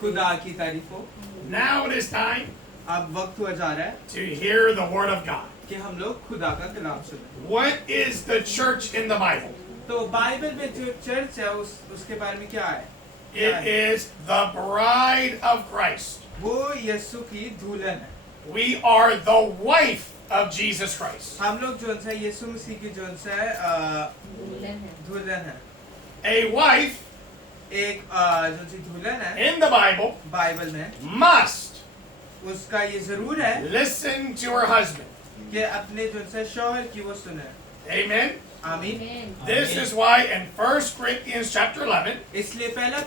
खुदा की तारीफ हो। Now it is time अब वक्त हुआ जा रहा है to hear the Word of God. कि हम लोग खुदा का कलाम सुने। What is the church in the Bible? तो बाइबल में जो चर्च है उसके बारे में क्या है? It is the bride of Christ. वो यीशु की दुल्हन है। We are the wife of Jesus Christ. हम लोग जो है यीशु मसीह की जो है दुल्हन है। A wife एक जो सी दुल्हन है in the Bible बाइबल में must उसका ये जरूर है listen to her husband. कि अपने जो है शौहर की वो सुने। Amen. आमीन। This is why in 1 Corinthians chapter 11, इसलिए पहला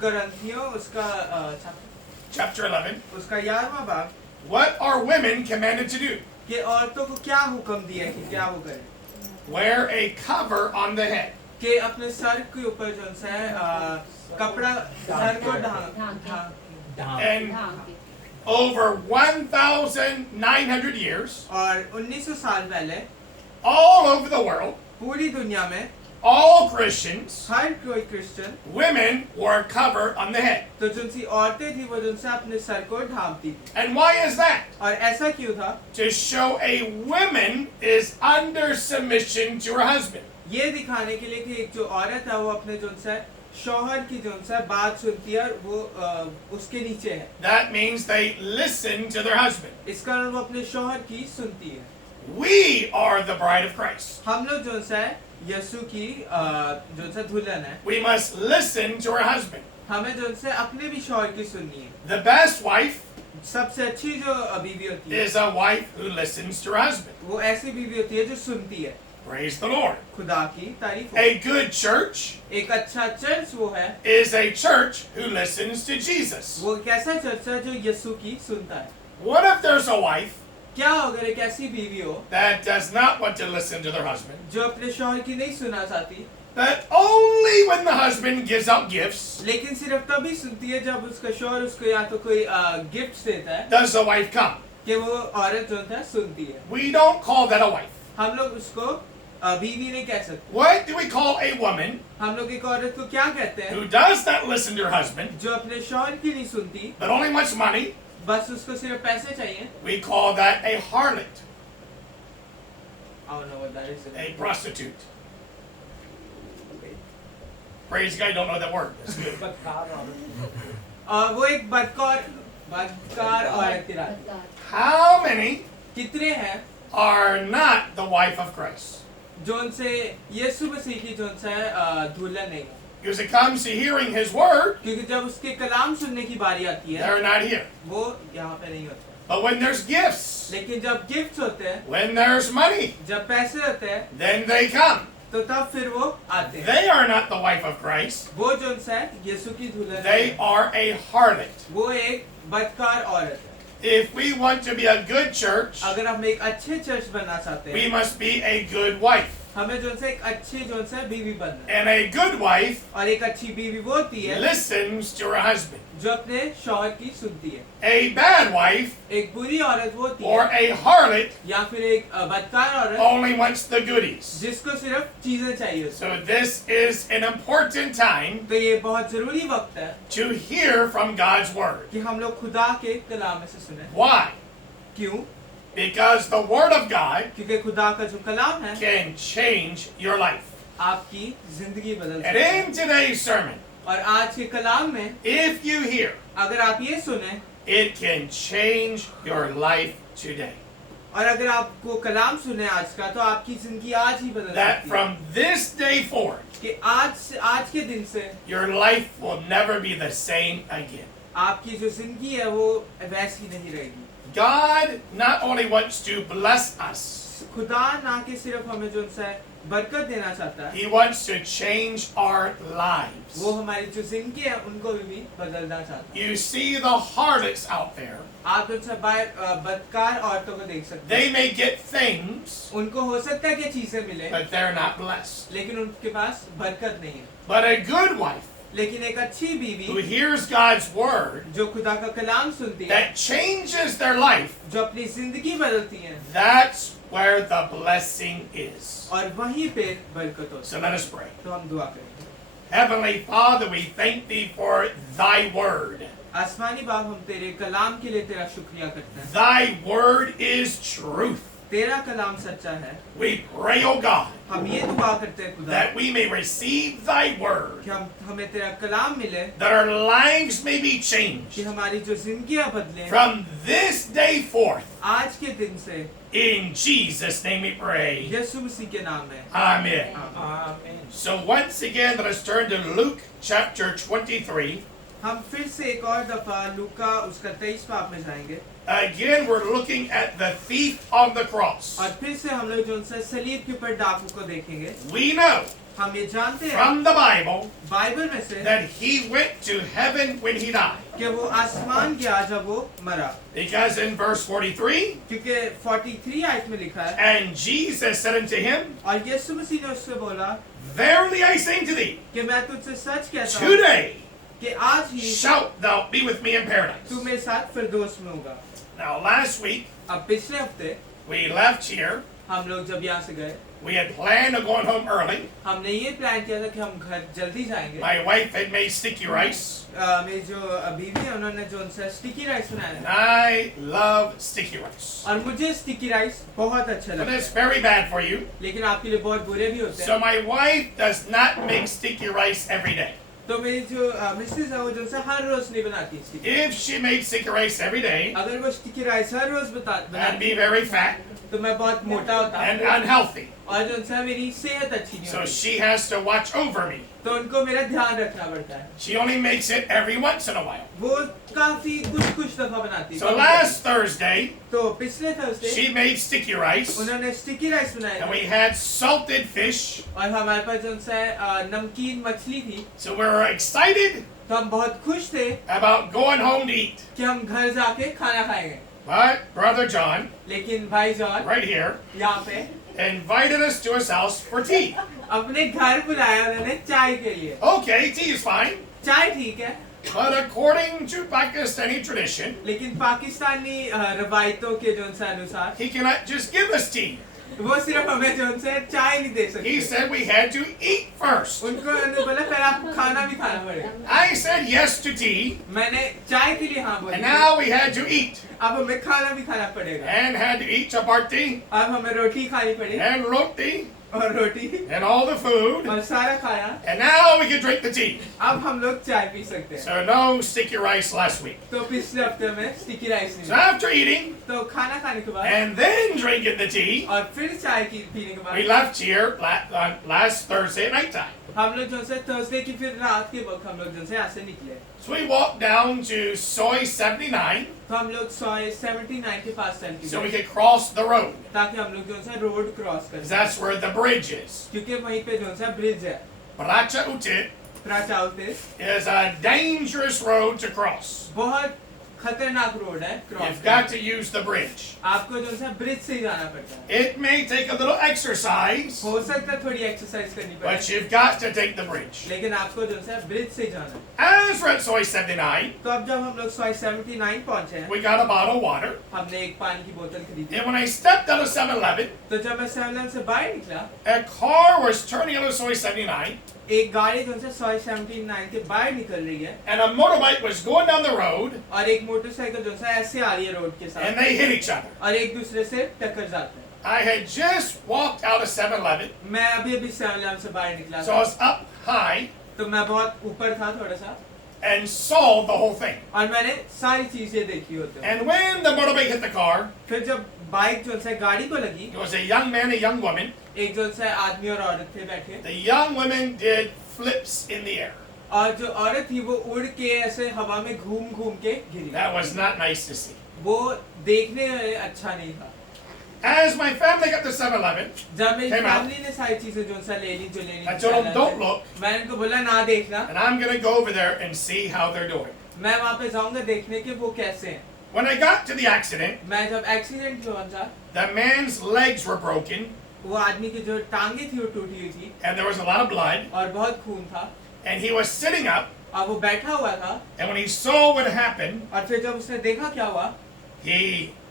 करंथियों उसका chapter 11, उसका 11वां भाग what are women commanded to do? कि औरतों को क्या हुक्म दिया है कि क्या वो करें? Wear a cover on the head. कि अपने सर के ऊपर जो है कपड़ा सर को ढांक And over 1,900 years, और 1900 साल पहले all over the world, पूरी दुनिया में all Christians, हर कोई Christian women wore a cover on the head. तो जिनसी औरतें थी वो जिनसे अपने सर को ढांकती थी। And why is that? और ऐसा क्यों था? To show a woman is under submission to her husband. ये दिखाने के लिए कि एक जो औरत है वो अपने जो है शौहर की जो है बात सुनती है और वो उसके नीचे है। That means they listen to their husband. इस कारण वो अपने शौहर की सुनती है। We are the bride of Christ. हम लोग जो है यीशु की जो है दुल्हन है। We must listen to her husband. हमें जो है अपने भी शौहर की सुननी है। The best wife सबसे अच्छी जो बीवी होती है is a wife who listens to her husband. वो ऐसी बीवी होती है जो सुनती है। Praise the Lord. खुदा की तारीफ हो। A good church एक अच्छा चर्च वो है is a church who listens to Jesus. वो एक ऐसा चर्च है जो यीशु की सुनता है। What if there's a wife क्या अगर एक ऐसी बीवी हो that does not want to listen to their husband, जो अपने शौहर की नहीं सुना चाहती but only when the husband gives out gifts लेकिन सिर्फ तभी सुनती है जब उसका शौहर उसको या तो कोई गिफ्ट देता है does the wife come? कि वो औरत जो है सुनती है। We don't call that a wife. हम लोग उसको बीवी नहीं कह सकते। What do we call a woman हम लोग एक औरत को क्या कहते हैं who does not listen to her husband, जो अपने शौहर की नहीं सुनती but only wants money? बस उसको सिर्फ पैसे चाहिए। We call that a harlot, I don't know what that is. a prostitute. Praise God, I don't know that word. That's good. वो एक बदकार औरत की रात। How many कितने हैं are not the wife of Christ? जो उनसे यीशु मसीह की जो है दुल्हन नहीं है Because it comes to hearing His word, क्योंकि जब उसके कलाम सुनने की बारी आती है they're not here. वो यहाँ पे नहीं होते। But when there's gifts, लेकिन जब गिफ्ट होते हैं when there's money, जब पैसे होते हैं then they come. तो तब फिर वो आते हैं। They are not the wife of Christ. वो जो है यीशु की दुल्हन They है are a harlot. वो एक बदकार औरत है। If we want to be a good church, अगर हम एक अच्छे चर्च बनना चाहते we हैं must be a good wife. हमें जो है एक अच्छी जो है बीवी बनना है And a good wife और एक अच्छी बीवी वो होती है listens to her husband. जो अपने शौहर की सुनती है। A bad wife एक बुरी औरत वो होती or है a harlot या फिर एक बदकार औरत only wants the goodies. जिसको सिर्फ चीजें चाहिए। So this is an important time तो ये बहुत जरूरी वक्त है to hear from God's word. कि हम लोग खुदा के कलाम में से सुने। Why? क्यों? Because the word of God क्योंकि खुदा का जो कलाम है can change your life. आपकी जिंदगी बदल And सकता है। in today's sermon, और आज के कलाम में if you hear, अगर आप ये सुने it can change your life today. और अगर आपको कलाम सुने आज का तो आपकी जिंदगी आज ही बदल That सकती है from this day forward, कि आज के दिन से your life will never be the same again. आपकी जो जिंदगी है वो वैसी नहीं रहेगी। God not only wants to bless us, खुदा ना कि सिर्फ हमें जो है बरकत देना चाहता है He wants to change our lives. वो हमारी जो जिंदगी है उनको भी बदलना चाहता है। You see the harlots out there. आप उनसे बदकार औरतों को देख सकते They हैं। may get things, उनको हो सकता है कि चीजें मिले but they're not blessed. लेकिन उनके पास बरकत नहीं है। But a good wife लेकिन एक अच्छी who बीवी hears God's word जो खुदा का कलाम सुनती है that changes their life, जो अपनी जिंदगी बदलती है that's where the blessing is. और वहीं पे बरकत होती So let us pray. है। तो हम दुआ करेंगे। Heavenly Father, we thank thee for thy word. आसमानी बाप, हम तेरे कलाम के लिए तेरा शुक्रिया करते हैं। Thy word is truth. तेरा कलाम सच्चा है। We pray, O God, हम ये दुआ करते हैं खुदा that we may receive thy word, कि हमें तेरा कलाम मिले, that our lives may be कि changed हमारी जो जिंदगियां बदले from this day forth. आज के दिन से। In Jesus' name we pray. यीशु मसीह के नाम में Amen. आमीन। So once again, let us turn to Luke chapter 23. हम फिर से एक और दफा लूका उसका 23 पाप में जाएंगे Again, we're looking at the thief on the cross. और फिर से हम लोग जो उनसे सलीब के ऊपर डाकू को देखेंगे। We know हम ये जानते हैं from the Bible बाइबल में से that he went to heaven when he died. कि वो आसमान गया जब वो मरा, Because in verse 43, क्योंकि 43 आयत में लिखा है, and Jesus said unto him, और यीशु मसीह ने उससे बोला Verily I say unto thee, कि मैं तुझसे सच कहता हूँ today कि आज ही shalt thou be with me in paradise. तू मेरे साथ फिरदौस में होगा। Now last week, अब पिछले हफ्ते we left here. हम लोग जब यहाँ से गए, We had planned on going home early. हमने ये प्लान किया था कि हम घर जल्दी जाएंगे। My wife had made sticky rice. मेरी जो बीवी है उन्होंने जो उनसे स्टिकी राइस बनाया And है, I love sticky rice. और मुझे स्टिकी राइस बहुत अच्छा But लगता it's है, very bad for you. लेकिन आपके लिए बहुत बुरे भी होते So हैं। my wife does not make sticky rice every day. तो मेरी जो मिसेस है वो जो उनसे हर रोज नहीं बनाती sticky। If she made sticky rice every day, अगर वो स्टिकी राइस हर रोज I'd बनाती be very fat तो मैं बहुत मोटा होता and unhealthy. और जो उनसे मेरी सेहत अच्छी नहीं So होती, she has to watch over me. तो उनको मेरा ध्यान रखना पड़ता है। She only makes it every once in a while. वो काफी कुछ दफा बनाती So last Thursday, तो पिछले Thursday she made sticky rice. उन्होंने स्टिकी राइस बनाया And था, we had salted fish. और हमारे पास जो उनसे नमकीन मछली थी, So we were excited तो हम बहुत खुश थे about going home to eat. कि हम घर जाके खाना खाएंगे। But Brother John, लेकिन भाई जॉन right here, यहाँ पे invited us to his house for tea. अपने घर बुलाया उन्होंने चाय के लिए। Okay, tea is fine. चाय ठीक है, But according to Pakistani tradition, लेकिन पाकिस्तानी रवायतों के जो उनसे अनुसार he cannot just give us tea. वो सिर्फ हमें जो उनसे चाय नहीं दे He सकते। said we had to eat first. उनको उन्होंने बोला पहले आपको खाना भी खाना पड़ेगा। I said yes to tea, मैंने चाय के लिए हाँ बोली, and now we had to eat. अब हमें खाना भी खाना पड़ेगा। And had to eat chapati, अब हमें रोटी खानी पड़ी and roti, और रोटी and all the food. और सारा खाया। And now we can drink the tea. अब हम लोग चाय पी सकते हैं। So no sticky rice last week. तो पिछले हफ्ते में स्टिकी राइस So नहीं, after eating, तो खाना खाने के बाद and then drinking the tea, और फिर चाय की पीने के we बाद left here on last Thursday at nighttime. हम लोग जो से थर्सडे की फिर रात के वक्त हम लोग जो से यहाँ से निकले, So we walked down to Soy 79 तो हम लोग 79 के पास चल के so we गए could cross the road. ताकि हम लोग जो से रोड क्रॉस कर 'Cause सकें, that's where the bridge is. क्योंकि वहीं पे जो से ब्रिज है। Paracha Utit प्राचाउते is a dangerous road to cross. बहुत खतरनाक रोड है cross You've got to use the bridge. आपको जो है ब्रिज से ही जाना पड़ता है। It may take a little exercise, हो सकता है थोड़ी एक्सरसाइज करनी but पड़े, you've got to take the bridge. लेकिन आपको जो है ब्रिज से ही जाना है। As we're at Soy 79, तो अब जब हम लोग 79 पहुंचे हैं, we got a bottle of water. हमने एक पानी की बोतल खरीदी। And when I stepped out of 7-Eleven, तो जब मैं 7 से बाहर निकला, a car was turning out of Soy 79, एक गाड़ी जो है 79 के बाहर निकल रही है, and a motorbike was going down the road, और एक मोटरसाइकिल जो है ऐसे आ रही है रोड के and साथ, they hit each other. और एक दूसरे से टक्कर जाते हैं। I had just walked out of 7-Eleven, मैं अभी 7 से बाहर निकला so I था, was up high तो मैं बहुत ऊपर था थोड़ा सा, and saw the whole thing. और मैंने सारी चीजें देखी होती हैं। And when the motorbike hit the car, फिर जब बाइक जो है गाड़ी को लगी, it was a young man, a young woman. एक जो है आदमी और औरत थे बैठे, The young women did flips in the air. और जो औरत थी वो उड़ के ऐसे हवा में घूम घूम के गिरी। That was not nice to see. वो देखने में अच्छा नहीं था। As my family got to 7-Eleven, जब मेरी Came out. फैमिली ने सारी चीजें जो सा ले ली जो लेनी I थी, told them, सारा "Don't ले- look." मैंने उनको बोला ना देखना, and I'm going to go over there and see how they're doing. मैं वहाँ पे जाऊंगा देखने के वो कैसे हैं। When I got to the accident, मैं जब एक्सीडेंट पहुंचा, the man's legs were broken वो आदमी की जो टांगे थी वो टूटी हुई थी and there was a lot of blood, और बहुत खून था, and he was sitting up, और वो बैठा हुआ था, and when he saw what happened, और फिर जब उसने देखा क्या हुआ, he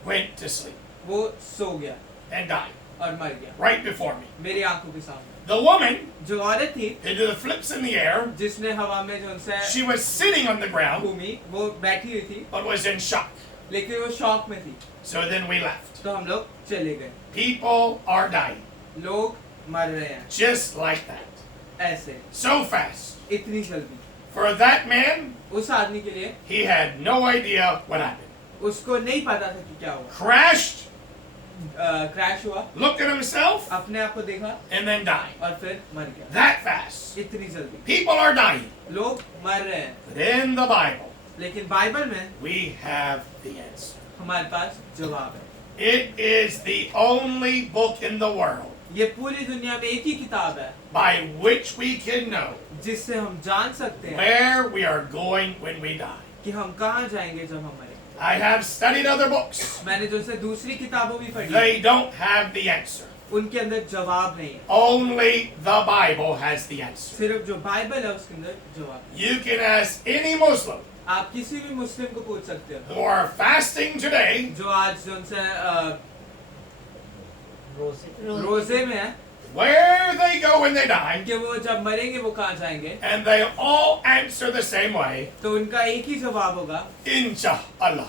went to sleep वो सो गया and died और मर गया right before me. मेरी आंखों के सामने। The woman जो औरत थी who did the flips in the air, जिसने हवा में जो उनसे she was sitting on the ground घूमी, वो बैठी हुई थी, but was in shock. लेकिन वो शॉक में थी। So then we left. तो हम लोग चले गए। People are dying लोग मर रहे हैं just like that. ऐसे, So fast. इतनी जल्दी। For that man, उस आदमी के लिए he had no idea what happened. उसको नहीं पता था कि क्या हुआ। Crashed, क्रैश हुआ, looked at himself, अपने आप को देखा and then died. और फिर मर गया। That fast. इतनी जल्दी People are dying. लोग मर रहे हैं, But in the Bible, लेकिन बाइबल में we have the answer. हमारे पास जवाब है। It is the only book in the world ये पूरी दुनिया में एक ही किताब है by which we can know जिससे हम जान सकते हैं where we are going when we die. कि हम कहाँ जाएंगे जब हम मरेंगे। I have studied other books. मैंने जो से दूसरी किताबों भी पढ़ी, They don't have the answer. उनके अंदर जवाब नहीं है। Only the Bible has the answer. सिर्फ जो बाइबल है उसके अंदर जवाब है। You can ask any Muslim आप किसी भी मुस्लिम को पूछ सकते हो who are fasting today, जो आज जो उनसे रोजे में है where they go when they die, कि वो जब मरेंगे वो कहाँ जाएंगे, and they all answer the same way. तो उनका एक ही जवाब होगा Inshallah.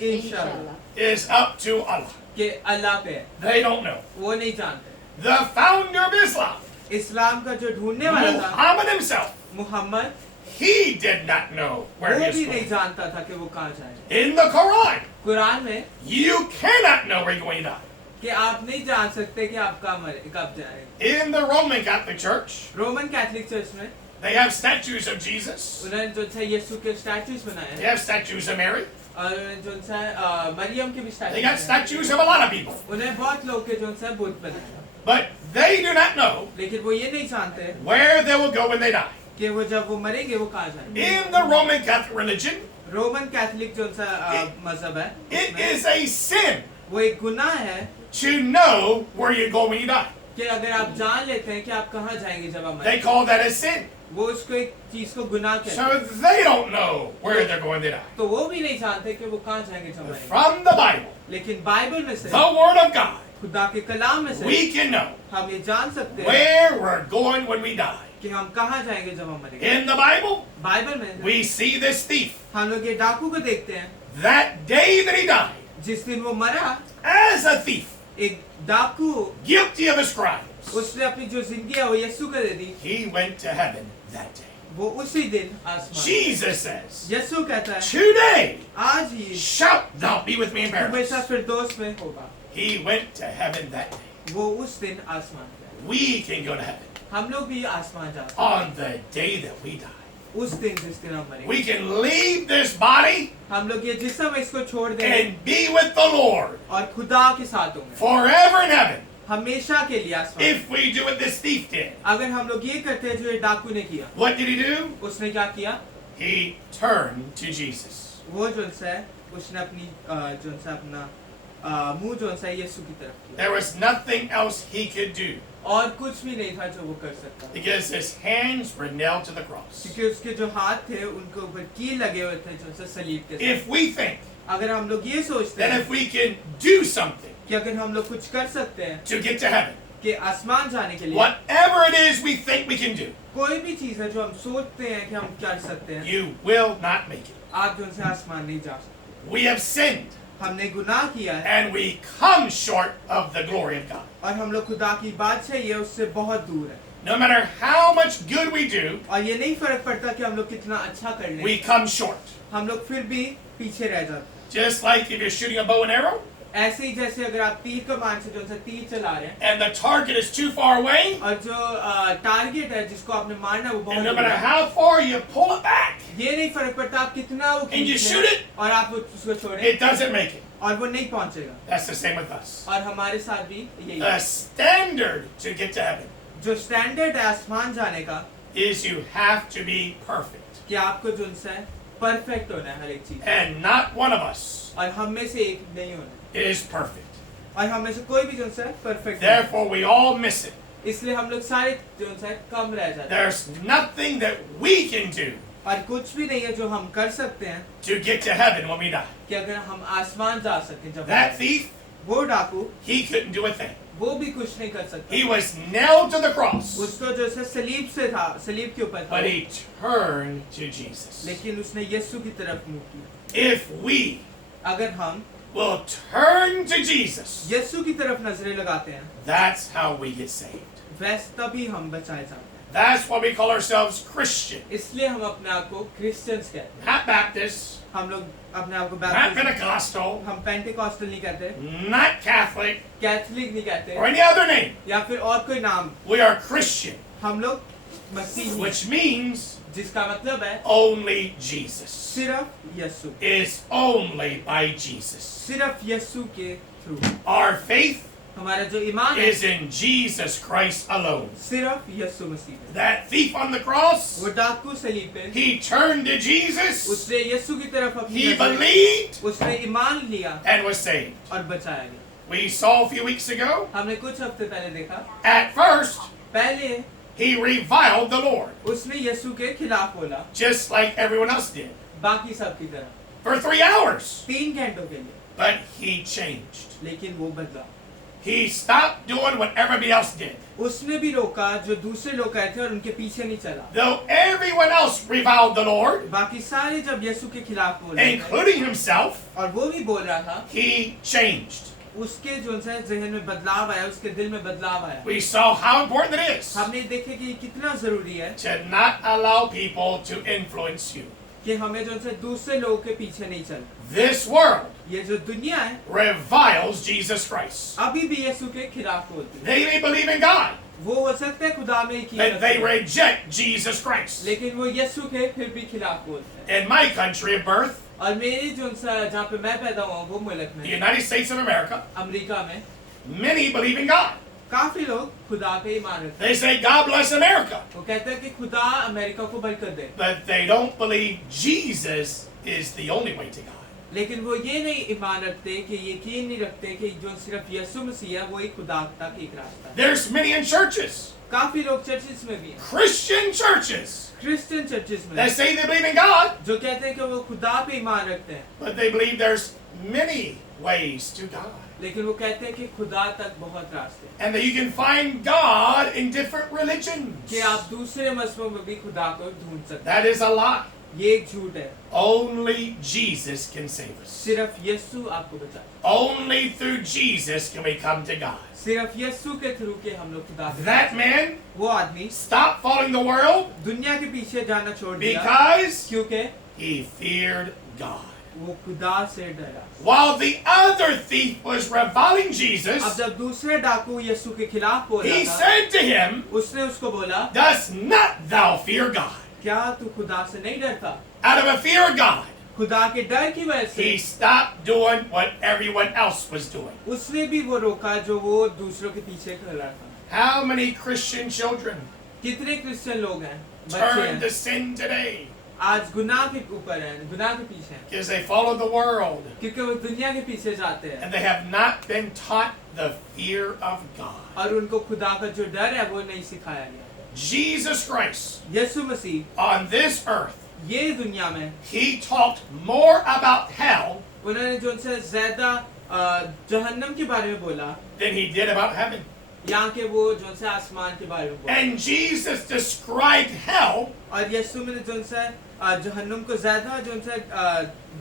इंशाल्लाह, Is up to Allah. कि अल्लाह पे है। They don't know. वो नहीं जानते। The founder of Islam, इस्लाम का जो ढूंढने वाला था Muhammad himself, Muhammad, he did not know where वो he भी was नहीं going. जानता था कि वो कहाँ जाएगा। In the Quran, कुरान में you cannot know where you're going to die. कि आप नहीं जान सकते कि आप कब जाएंगे। In the Roman Catholic Church, Roman Catholic church में they have statues of Jesus. उन्होंने जो है यीशु के स्टैचूज बनाए They हैं have statues of Mary. और उन्होंने जो है मरियम के भी They got statues, statues of a lot of people. उन्हें बहुत लोग के जो है बुत बनाए हैं। But they do not know लेकिन वो ये नहीं जानते where they will go when they die. कि वो जब वो मरेंगे वो कहाँ जाएंगे। In the Roman Catholic religion, Roman Catholic जो मजहब है it उसमें is a sin वो एक गुनाह है to know where you go when you die. कि अगर आप जान लेते हैं कि आप कहाँ जाएंगे जब आप They मरेंगे, call that a sin. वो उसको एक चीज को गुनाह कहते So हैं। they don't know where they're going to die. तो वो भी नहीं जानते कि वो कहाँ जाएंगे जब मरेंगे। From the Bible, लेकिन बाइबल में से, the Word of God, खुदा के कलाम में से we can know हम ये जान सकते हैं where we're going when we die. कि हम कहाँ जाएंगे जब हम मरेंगे। In the Bible, बाइबल में we see this thief हम लोग ये डाकू को देखते हैं, that day that he died जिस दिन वो मरा, as a thief, एक डाकू, guilty of his crimes. उसने अपनी जो जिंदगी है वो यीशु को दे दी, He went to heaven that day. वो उसी दिन आसमान। Jesus says, यीशु कहता है today आज ही shalt thou be with me in paradise. हमेशा फिरदौस में होगा। He went to heaven that day. वो उस दिन आसमान गया। We can go to heaven हम लोग भी आसमान जाते on the day that we die. हैं उस दिन जिस दिन हम मरेंगे। We can leave this body हम लोग ये जिस्म इसको छोड़ दें and be with the Lord और खुदा के साथ होंगे forever in heaven हमेशा के लिए आसमान। if we do what this thief did. अगर हम लोग ये करते हैं जो ये डाकू ने किया, What did he do? उसने क्या किया? He turned to Jesus. वो जो है उसने अपनी जो है अपना मुंह जो है यीशु की तरफ किया There was nothing else he could do और कुछ भी नहीं था जो वो कर सकता, because his hands were nailed to the cross. क्योंकि उसके जो हाथ थे उनके ऊपर कील लगे हुए थे जो है सलीब के साथ। If we think अगर हम लोग ये सोचते that हैं if we can do something कि अगर हम लोग कुछ कर सकते हैं to get to heaven, कि आसमान जाने के लिए, whatever it is we think we can do, कोई भी चीज है जो हम सोचते हैं कि हम कर सकते हैं, you will not make it. आप जो है आसमान नहीं जा सकते। We have sinned हमने गुनाह किया है and we come short of the glory of God. और हम लोग खुदा की बादशाही है उससे बहुत दूर है, No matter how much good we do, और ये नहीं फर्क पड़ता कि हम लोग कितना अच्छा कर we लें, come short. हम लोग फिर भी पीछे रह जाते हैं। Just like if you're shooting a bow and arrow ऐसे ही जैसे अगर आप तीर कमान से जो है तीर चला रहे हैं and the target is too far away, और जो टारगेट है जिसको आपने मारना है वो बहुत and no दूर matter है, how far you pull it back, ये नहीं फर्क पड़ता आप कितना वो And you खींच shoot लें it, और आप उसको छोड़ें it doesn't make it. और वो नहीं पहुंचेगा। That's the same with us. और हमारे साथ भी यही The है। standard to get to heaven जो स्टैंडर्ड है आसमान जाने का is you have to be perfect. कि आपको जो है परफेक्ट होना है हर एक चीज, And not one of us और हम में से एक नहीं होना, is perfect. और हम में से कोई भी जो है परफेक्ट नहीं है। Therefore, we all miss it. इसलिए हम लोग सारे जो है कम रह जाते हैं There's nothing that we can do और कुछ भी नहीं है जो हम कर सकते हैं to get to heaven when we die. कि अगर हम आसमान जा सकें। जब That thief, वो डाकू he couldn't do a thing. वो भी कुछ नहीं कर सकता। He was nailed to the cross, उसको जो है सलीब से था, सलीब के ऊपर था, but he turned to Jesus. लेकिन उसने यीशु की तरफ मुंह किया। If we अगर हम will turn to Jesus, यीशु की तरफ नजरें लगाते हैं, that's how we get saved. वैसे तभी हम बचाए जाते हैं। That's why we call ourselves Christian. इसलिए हम अपने आप को क्रिश्चियंस कहते हैं। Not Baptist, हम लोग अपने आप को not बैप्टिस्ट, Pentecostal, हम पेंटिकॉस्टल नहीं कहते, not Catholic, कैथलिक नहीं कहते, or any other name. या फिर और कोई नाम। We are Christian, हम लोग मसीही, which means जिसका मतलब है only Jesus. सिर्फ यीशु, Is only by Jesus. सिर्फ यीशु के थ्रू। Our faith हमारा जो ईमान है is in Jesus Christ alone. सिर्फ यीशु मसीह में। That thief on the cross, वो डाकू सलीब पे, he turned to Jesus, उसने यीशु की तरफ अपनी he नजर, believed, उसने ईमान लिया and was saved. और बचाया गया। We saw a few weeks ago, हमने कुछ हफ्ते पहले देखा, at first, पहले he reviled the Lord, उसने यीशु के खिलाफ बोला, just like everyone else did, बाकी सब की तरह, for 3 hours. 3 घंटों के लिए। But he changed. लेकिन वो बदला, He stopped doing what everybody else did. उसने भी रोका जो दूसरे लोग कहे थे और उनके पीछे नहीं चला। Though everyone else reviled the Lord, बाकी सारे जब यीशु के खिलाफ बोल रहे थे, including himself, और वो भी बोल रहा था, he changed. उसके जो है जहन में बदलाव आया, उसके दिल में बदलाव आया। We saw how important it is हमने देखे कि कितना जरूरी है to not allow people to influence you. कि हमें जो है दूसरे लोगों के पीछे नहीं चलना। This world ये जो दुनिया है reviles Jesus Christ. अभी भी यीशु के खिलाफ बोलती है। They may believe in God, वो हो सकता है खुदा में की, but they reject Jesus Christ. लेकिन वो यीशु के फिर भी खिलाफ बोलते हैं। In my country of birth, और मेरी जो जहाँ पे मैं पैदा हुआ हूँ वो मुल्क the में, United States of America, America में, many believe in God. काफी लोग खुदा पे ईमान रखते हैं। They say, God bless America. वो कहते हैं कि खुदा अमेरिका को बरकत दे, But they don't believe Jesus is the only way to God. लेकिन वो ये नहीं ईमान रखते कि यकीन नहीं रखते कि जो सिर्फ यीशु मसीह है वही खुदा तक एक रास्ता है। There's many in churches, काफी लोग चर्चिस में भी हैं, Christian churches, क्रिश्चियन चर्चिस में, that say they believe in God, जो कहते हैं कि वो खुदा पे ईमान रखते हैं, but they believe there's many ways to God. लेकिन वो कहते हैं कि खुदा तक बहुत रास्ते हैं, And that you can find God in different religions. कि आप दूसरे मजहबों में भी खुदा को ढूंढ सकते That is a lie. हैं। ये एक झूठ है। Only Jesus can save us. सिर्फ यीशु आपको बचाए, Only through Jesus can we come to God. सिर्फ यीशु के थ्रू के हम लोग खुदा के That पास। man वो आदमी stopped following the world दुनिया के पीछे जाना छोड़ दिया because क्योंकि he feared God. वो खुदा से डरा। While the other thief was reviling अब Jesus, जब दूसरे डाकू यीशु के खिलाफ बोल he रहा था, said to him, उसने उसको बोला, does not thou fear God? क्या तू खुदा से नहीं डरता? Out of a fear of God, खुदा के डर की वजह से he stopped doing what everyone else was doing. उसने भी वो रोका जो वो दूसरों के पीछे कर रहा था। How many Christian children कितने क्रिश्चियन लोग हैं, बच्चे turn to हैं, sin today आज गुनाह के ऊपर हैं, गुनाह के पीछे हैं, because they follow the world क्योंकि वो दुनिया के पीछे जाते हैं and they have not been taught the fear of God. और उनको खुदा का जो डर है वो नहीं सिखाया गया। Jesus Christ Yeshu Masih on this earth, ये दुनिया में he talked more about hell उन्होंने जो उनसे ज्यादा जहन्नम के बारे में बोला than he did about heaven. यहाँ के वो जो उनसे आसमान के बारे में बोला, And Jesus described hell और यीशु ने जो उनसे जहन्नुम को ज्यादा जो उनसे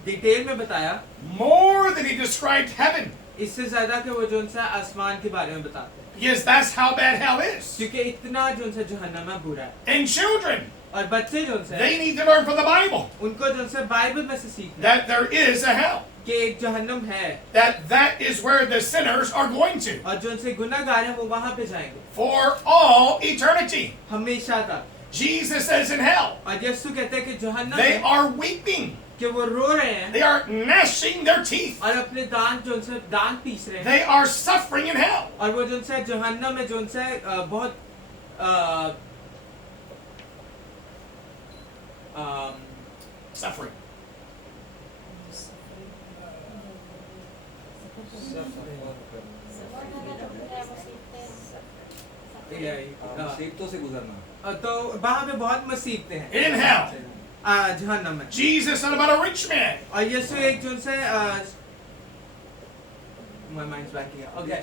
डिटेल में बताया, more than he described heaven, इससे ज्यादा कि वो जो उनसे आसमान के बारे में बताते हैं, because that's how bad hell is. क्योंकि इतना जो उनसे जहन्नम है बुरा है। And children, और बच्चे जो उनसे they need to learn from the Bible उनको जो उनसे बाइबल में से सीखना है that there is a hell, कि एक जहन्नुम है that is where the sinners are going to और जो उनसे गुनाहगार हैं वो वहां पे जाएंगे for all eternity. हमेशा तक। Jesus says in hell, और यीशु कहते हैं कि जहन्नम they में are weeping, कि वो रो रहे हैं they are gnashing their teeth, और अपने दांत जो उनसे दांत पीस रहे हैं, they are suffering in hell. और वो जो उनसे जहन्नम में जो उनसे बहुत Suffering. मुसीबतों से गुजरना। तो वहां पे बहुत मुसीबतें हैं In hell, जहन्नम में। Jesus said about a rich man. और यीशु एक जो उनसे my mind's blanking out. Okay.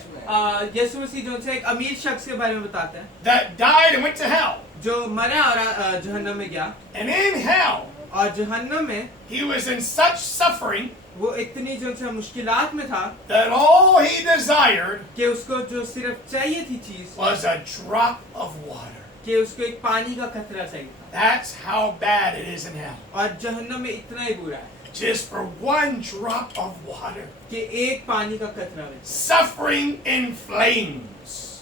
यीशु मसीह जो से एक अमीर शख्स के बारे में बताते हैं that died and went to hell. जो मरा और जहन्नम में गया And in hell, और जहन्नम में he was in such suffering वो इतनी जो से मुश्किलात में था that all he desired कि उसको जो सिर्फ चाहिए थी चीज was a drop of water. कि उसको एक पानी का कतरा चाहिए था That's how bad it is in hell. और जहन्नम में इतना ही बुरा है Just for one drop of water. कि एक पानी का कतरा में Suffering in flames.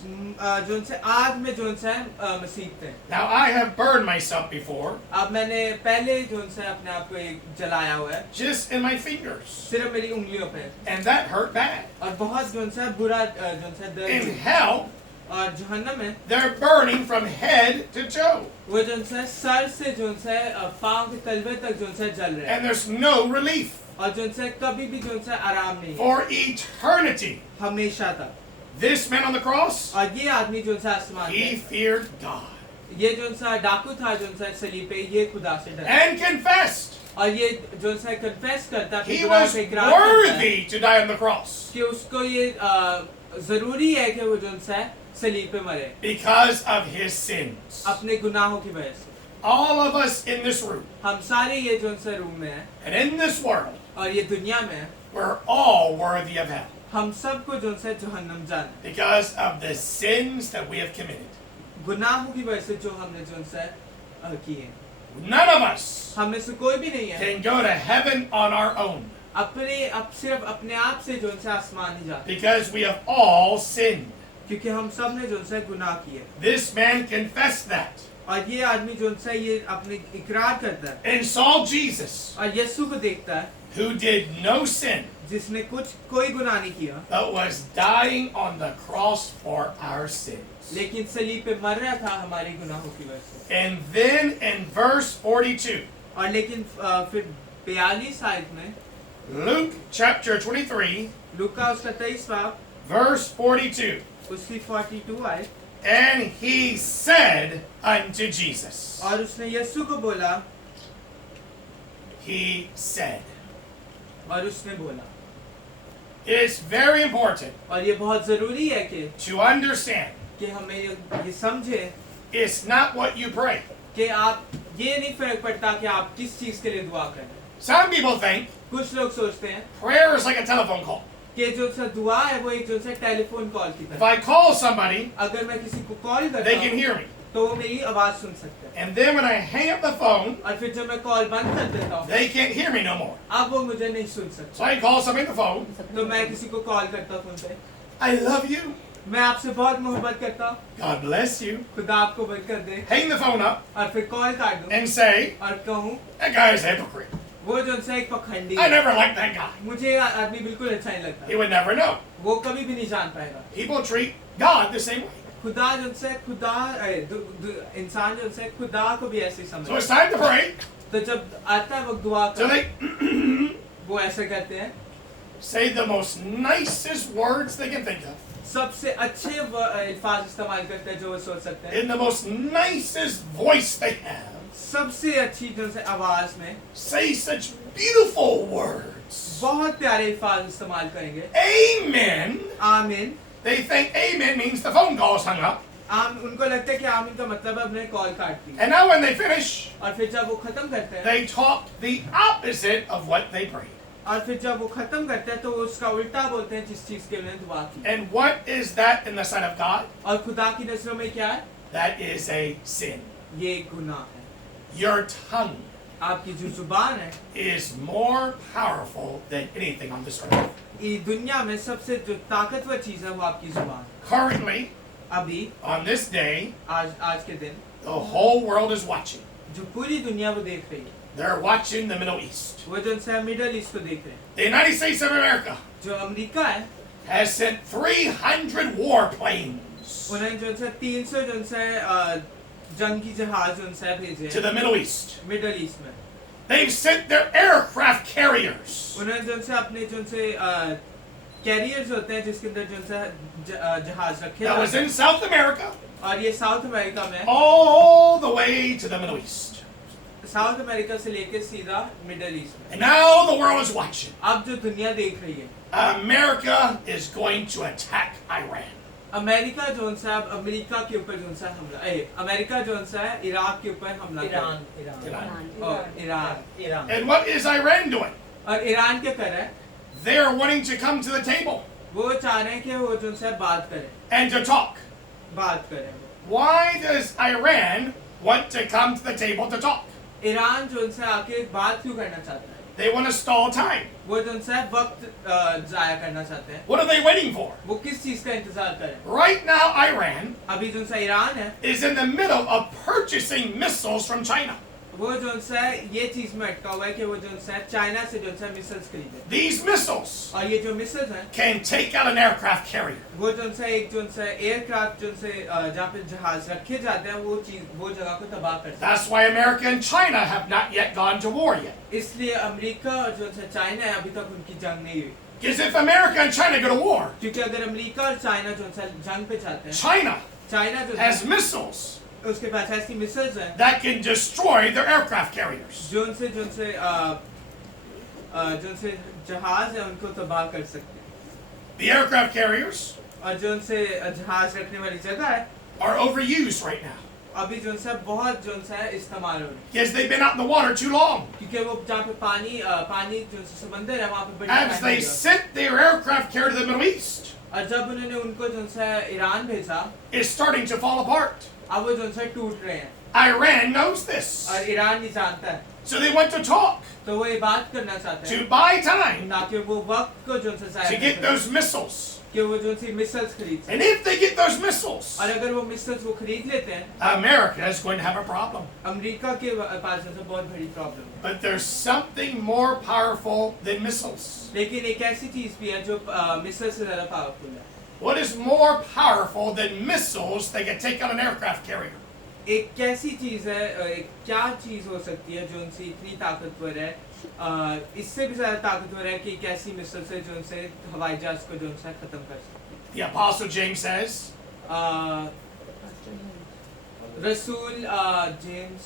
जो से आग में जो से मसीबते हैं Now I have burned myself before, अब मैंने पहले जो से अपने आप को एक जलाया हुआ है just in my fingers. सिर्फ मेरी उंगलियों पे And that hurt bad. और बहुत जो से बुरा जो से In दर्द hell, और जहन्नम में they're burning from head to toe. वो जो से सर से जो से पांव के तलवे तक जो से जल रहे हैं And there's no relief और जो से कभी भी जो से आराम नहीं है for eternity. हमेशा तक This man on the cross, और ये आदमी जो से आसमान he पे feared God ये जो सा डाकू था जो सा सलीब पे ये खुदा से डरा and confessed और ये जो सा कन्फेस करता he गुनाह was का इकरार करता है worthy to die on the cross कि उसको ये जरूरी है कि वो जो सा सलीब पे मरे because of his sins. अपने गुनाहों की वजह से All of us in this room हम सारे ये जो सा रूम में हैं and in this world, और ये दुनिया में हैं we're all worthy of hell हम सबको जो सा जहन्नम जाना है because of the sins that we have committed. गुनाहों की वजह से जो हमने जो सा किए None of us हम में से कोई भी नहीं है can go to heaven on our own अपने अब सिर्फ अपने आप से जो से आसमान ही जाते because we have all sinned. क्योंकि हम सब ने जो से गुनाह किए This man confessed that और ये आदमी जो से ये अपने इकरार करता है and saw Jesus, और यीशु को देखता है who did no sin जिसने कोई गुनाह नहीं किया but was dying on the cross for our sins. लेकिन सलीब पे मर रहा था हमारे गुनाहों की वजह से And then in verse 42, और लेकिन फिर 42 आयत में Luke chapter 23, लूका उसका 23 बाब verse 42, उसकी 42 आयत and he said unto Jesus, और उसने यीशु को बोला he said. और उसने बोला It's very important और ये बहुत जरूरी है कि to understand हमें ये समझे it's not what you pray. कि आप ये नहीं फर्क पड़ता कि आप किस चीज के लिए दुआ कर रहे हैं Some people think कुछ लोग सोचते हैं prayer is like a telephone call. कि जो सा दुआ है वो एक जो सा टेलीफोन कॉल की If तरह I call somebody, अगर मैं किसी को कॉल करता they can हूँ hear me. तो वो मेरी आवाज सुन सकते हैं And then when I hang up the phone, और फिर जब मैं कॉल बंद कर देता हूँ they can't hear me no more. अब वो मुझे नहीं सुन सकते So I call somebody on the phone. तो मैं किसी को कॉल करता हूँ फोन पे I love you. मैं आपसे बहुत मोहब्बत करता हूँ God bless you. खुदा आपको बरकत दे Hang the phone up और फिर कॉल काट दूँ and say, और कहूँ that guy is a hypocrite. वो जो सा एक पखंडी I है never liked that guy. मुझे ये आदमी बिल्कुल अच्छा नहीं लगता He would never know. वो कभी भी नहीं जान पाएगा People treat God the same way. खुदा जो से खुदा इंसान जो से खुदा को भी ऐसे ही So समझ it's time to pray. तो जब आता है वक्त दुआ So का they वो ऐसे करते हैं say the most nicest words they can think of. सबसे अच्छे अल्फाज इस्तेमाल करते हैं जो वो सोच सकते हैं In the most nicest voice they have. सबसे अच्छी जो से आवाज में Say such beautiful words. बहुत प्यारे अल्फाज इस्तेमाल करेंगे Amen. आमीन They think amen means the phone call is hung up. उनको लगता है कि आमीन का मतलब है हमने कॉल काट दी And now when they finish, और फिर जब वो खत्म करते हैं they talk the opposite of what they prayed. और फिर जब वो खत्म करते हैं तो वो उसका उल्टा बोलते हैं जिस चीज के लिए दुआ की And what is that in the sight of God? और खुदा की नजरों में क्या है That is a sin. ये गुनाह है Your tongue आपकी जो जुबान है is more powerful than anything on this earth. ये दुनिया में सबसे जो ताकतवर चीज है वो आपकी जुबान Currently, अभी on this day, आज के दिन the whole world is watching. जो पूरी दुनिया वो देख रही है They're watching the Middle East. वो जो है मिडल ईस्ट को देख रहे हैं The United States of America जो अमेरिका है has sent 300 warplanes उन्होंने जो है 300 जो है जंगी जहाज जो है to भेजे the Middle East. Middle east में They've sent their aircraft carriers उन्होंने जो है अपने जो है कैरियर्स होते हैं जिसके अंदर जो है जहाज रखे that was जाते in South America हैं और ये साउथ अमेरिका में है all the way to the Middle East. South America से लेके सीधा मिडिल ईस्ट में। And now the world is watching. अब जो दुनिया देख रही है, America is going to attack Iran. America zone सा अब अमेरिका के ऊपर जोन सा हमला, अमेरिका जोन सा है इराक के ऊपर हमला Iran. और Iran. And what is Iran doing? और ईरान क्या कर रहा है? They are wanting to come to the table वो चाह रहे हैं कि वो जोन सा बात करें, and to talk. बात करें। Why does Iran want to come to the table to talk? Iran zone सा आके बात क्यों करना चाहता है? They want to stall time. वो जोन सा वक्त जाया करना चाहते हैं। What are they waiting for? वो किस चीज का इंतजार करें? Right now, Iran अभी जोन सा ईरान है, is in the middle of purchasing missiles from China. वो जोन सा ये चीज में अटका हुआ है कि वो जोन सा चाइना से जोन सा मिसाइल्स खरीदे, These missiles और ये जो मिसाइल्स हैं can take out an aircraft carrier. वो जोन सा एक जोन सा एयरक्राफ्ट जोन से जहाँ पे जहाज रखे जाते हैं वो चीज वो जगह को तबाह कर सकते That's why America and China have not yet gone to war yet. हैं। इसलिए अमेरिका और जोन सा चाइना है अभी तक उनकी जंग नहीं हुई, Because if America and China go to war, क्योंकि अगर अमेरिका और चाइना जोन सा जंग पे जाते हैं, China चाइना जो has missiles उसके पास ऐसी मिसाइल्स हैं that can destroy their aircraft carriers. Zone से जहाज है उनको तबाह कर सकते हैं, The aircraft carriers और जोन से जहाज रखने वाली जगह है are overused right now अभी जोन सा बहुत जोन सा इस्तेमाल हो रही है, because they've been out in the water too long. क्योंकि वो जहाँ पे पानी जोन से समंदर है वहाँ पे बड़ी As पानी they है। sent their aircraft carrier to the Middle East, और जब उन्होंने उनको जोन सा ईरान भेजा, it's starting to fall apart. अब वो जोन सा टूट रहे हैं Iran knows this. और ईरान नहीं जानता है, So they want to talk, तो वो ये बात करना चाहते to हैं buy time, ताकि वो वक्त को जोन सा to जाया get कर those सकें, missiles. कि वो जोन सी मिसाइल्स खरीद सकें। And if they get those missiles, और अगर वो मिसाइल्स वो खरीद लेते हैं, America is going to have a problem. America के पास जोन सा बहुत बड़ी प्रॉब्लम है। But there's something more powerful than missiles. लेकिन एक ऐसी चीज भी है जो मिसाइल से ज्यादा पावरफुल है। What is more powerful than missiles that can take out an aircraft carrier? एक कैसी चीज है, एक क्या चीज हो सकती है जो उनसे इतनी ताकतवर है, इससे भी ज्यादा ताकतवर है कि एक ऐसी मिसाइल से जो उनसे हवाई जहाज को जो उनसे खत्म कर सकती The Apostle James says, है। रसूल जेम्स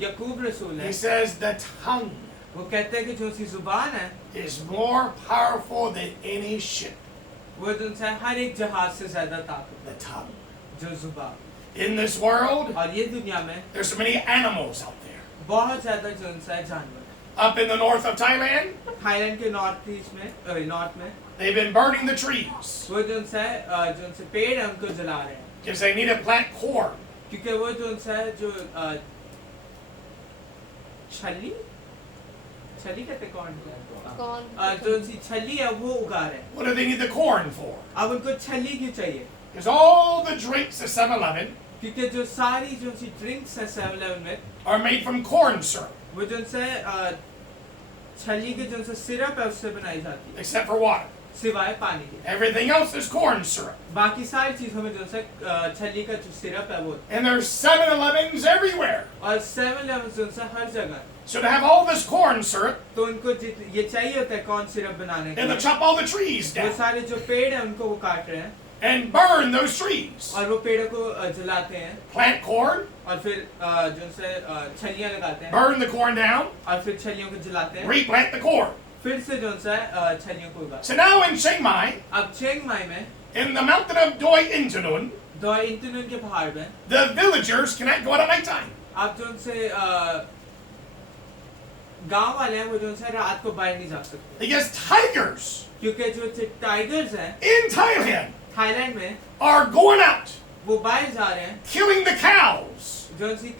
यकूब रसूल he है, says the tongue वो कहते हैं कि जो सी जुबान है is more powerful than any ship. वो जो उनसे हर एक जहाज से ज्यादा ताकत The tongue. जो जुबान। In this world, और ये दुनिया में there's so many animals out there. बहुत ज्यादा जो उनसे जानवर है। Up in the north of Thailand, Thailand के नॉर्थ ईस्ट में नॉर्थ में they've been burning the trees वो जो उनसे पेड़ है उनको जला रहे हैं, because they need to plant corn. क्योंकि वो जो उनसे जो छली छली कहते कौन जो उनकी छली है वो उगा रहे हैं। What do they need the corn for? अब उनको छली क्यों चाहिए? Because all the drinks at 7-Eleven क्योंकि जो सारी जो उनकी ड्रिंक्स है 7-Eleven में are made from corn syrup, वो जो उनसे छली के जो उनसे सिरप है उससे बनाई जाती है, except for water. सिवाय पानी के। Everything else is corn syrup. बाकी सारी चीजों में जो उनसे छली का जो सिरप है वो, And there's 7-Elevens everywhere. और 7-Eleven जो उनसे हर जगह, So to have all this corn syrup, तो उनको ये चाहिए होता है कौन सिरप बनाने के they have to लिए। chop all the trees वो down सारे जो पेड़ हैं उनको वो काट रहे हैं and burn those trees. और वो पेड़ों को जलाते हैं Plant corn, और फिर जो उनसे छलियां लगाते हैं burn the corn down, और फिर छलियों को जलाते हैं, replant the corn. फिर से जो उनसे छलियों को उगाते So now in Chiang Mai, हैं। अब चिंग माई में in the mountain of Doi Intanun, दो इंटरनून के पहाड़ में the villagers cannot go out at nighttime. अब जो उनसे गांव वाले हैं वो जो उनसे रात को बाहर नहीं जा सकते, Because tigers क्योंकि जो टाइगर्स हैं in Thailand थाईलैंड में are going out, वो बाहर जा रहे हैं, killing the cows. जो उनसी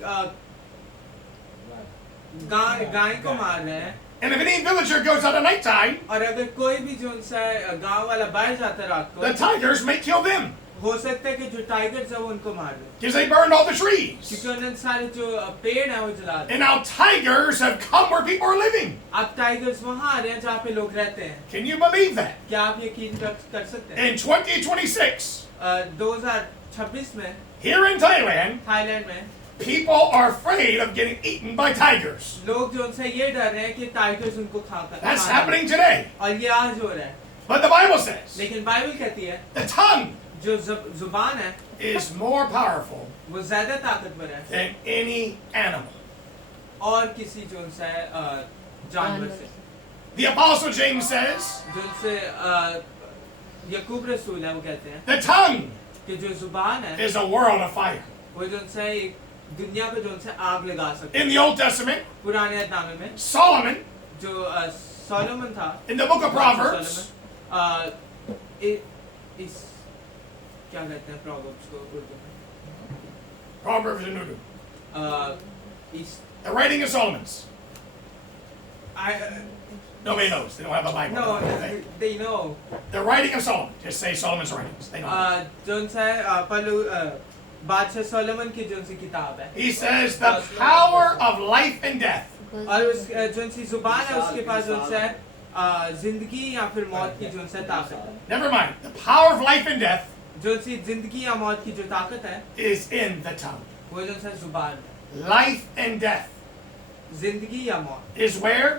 गाय को मार रहे हैं। And if any villager goes out at nighttime, और अगर कोई भी जो उनसे गांव वाला बाहर जाता है रात the को, tigers may kill them हो सकता है कि जो टाइगर्स है वो उनको मार दे, because they burned all the trees. क्योंकि उन्होंने सारे जो पेड़ हैं वो जला दे। And now tigers have come where people are living. अब टाइगर्स वहां आ रहे हैं जहाँ पे लोग रहते हैं। Can you believe that? क्या आप यकीन कर सकते हैं? In 2026, 2026 में here in Thailand, थाईलैंड में people are afraid of getting eaten by tigers. लोग जो उनसे ये डर रहे हैं कि टाइगर्स उनको That's happening today. और ये आज हो रहा है। But the Bible says लेकिन बाइबल कहती है the tongue जो जुबान है is more powerful वो ज्यादा ताकतवर है than any animal. और किसी जो उनसे जानवर से The Apostle James says जो उनसे यकूब रसूल है वो कहते हैं the tongue कि जो जुबान है is a world of fire. वो जो उनसे एक दुनिया पे जो उनसे आग लगा सकते In the Old Testament, पुराने अहदनामे में Solomon, जो सोलोमन था in the book of Proverbs, इस क्या कहते हैं Proverbs को उर्दू में Proverbs in Urdu, इस the writing of Solomon's. I Nobody knows. They don't have a Bible. no They- they know The writing of Solomon. Just say Solomon's writings. They know. जो उनसे पहलू बादशाह सोलोमन की जो उनसी किताब है He says the power of life and death और उस जो उनसी जुबान है उसके पास जो उनसे जिंदगी या फिर मौत की जो उनसे ताकत है Never mind. The power of life and death जो उनसी जिंदगी या मौत की जो ताकत है is in the tongue. वो जो उनसे जुबान है Life and death जिंदगी या मौत is where?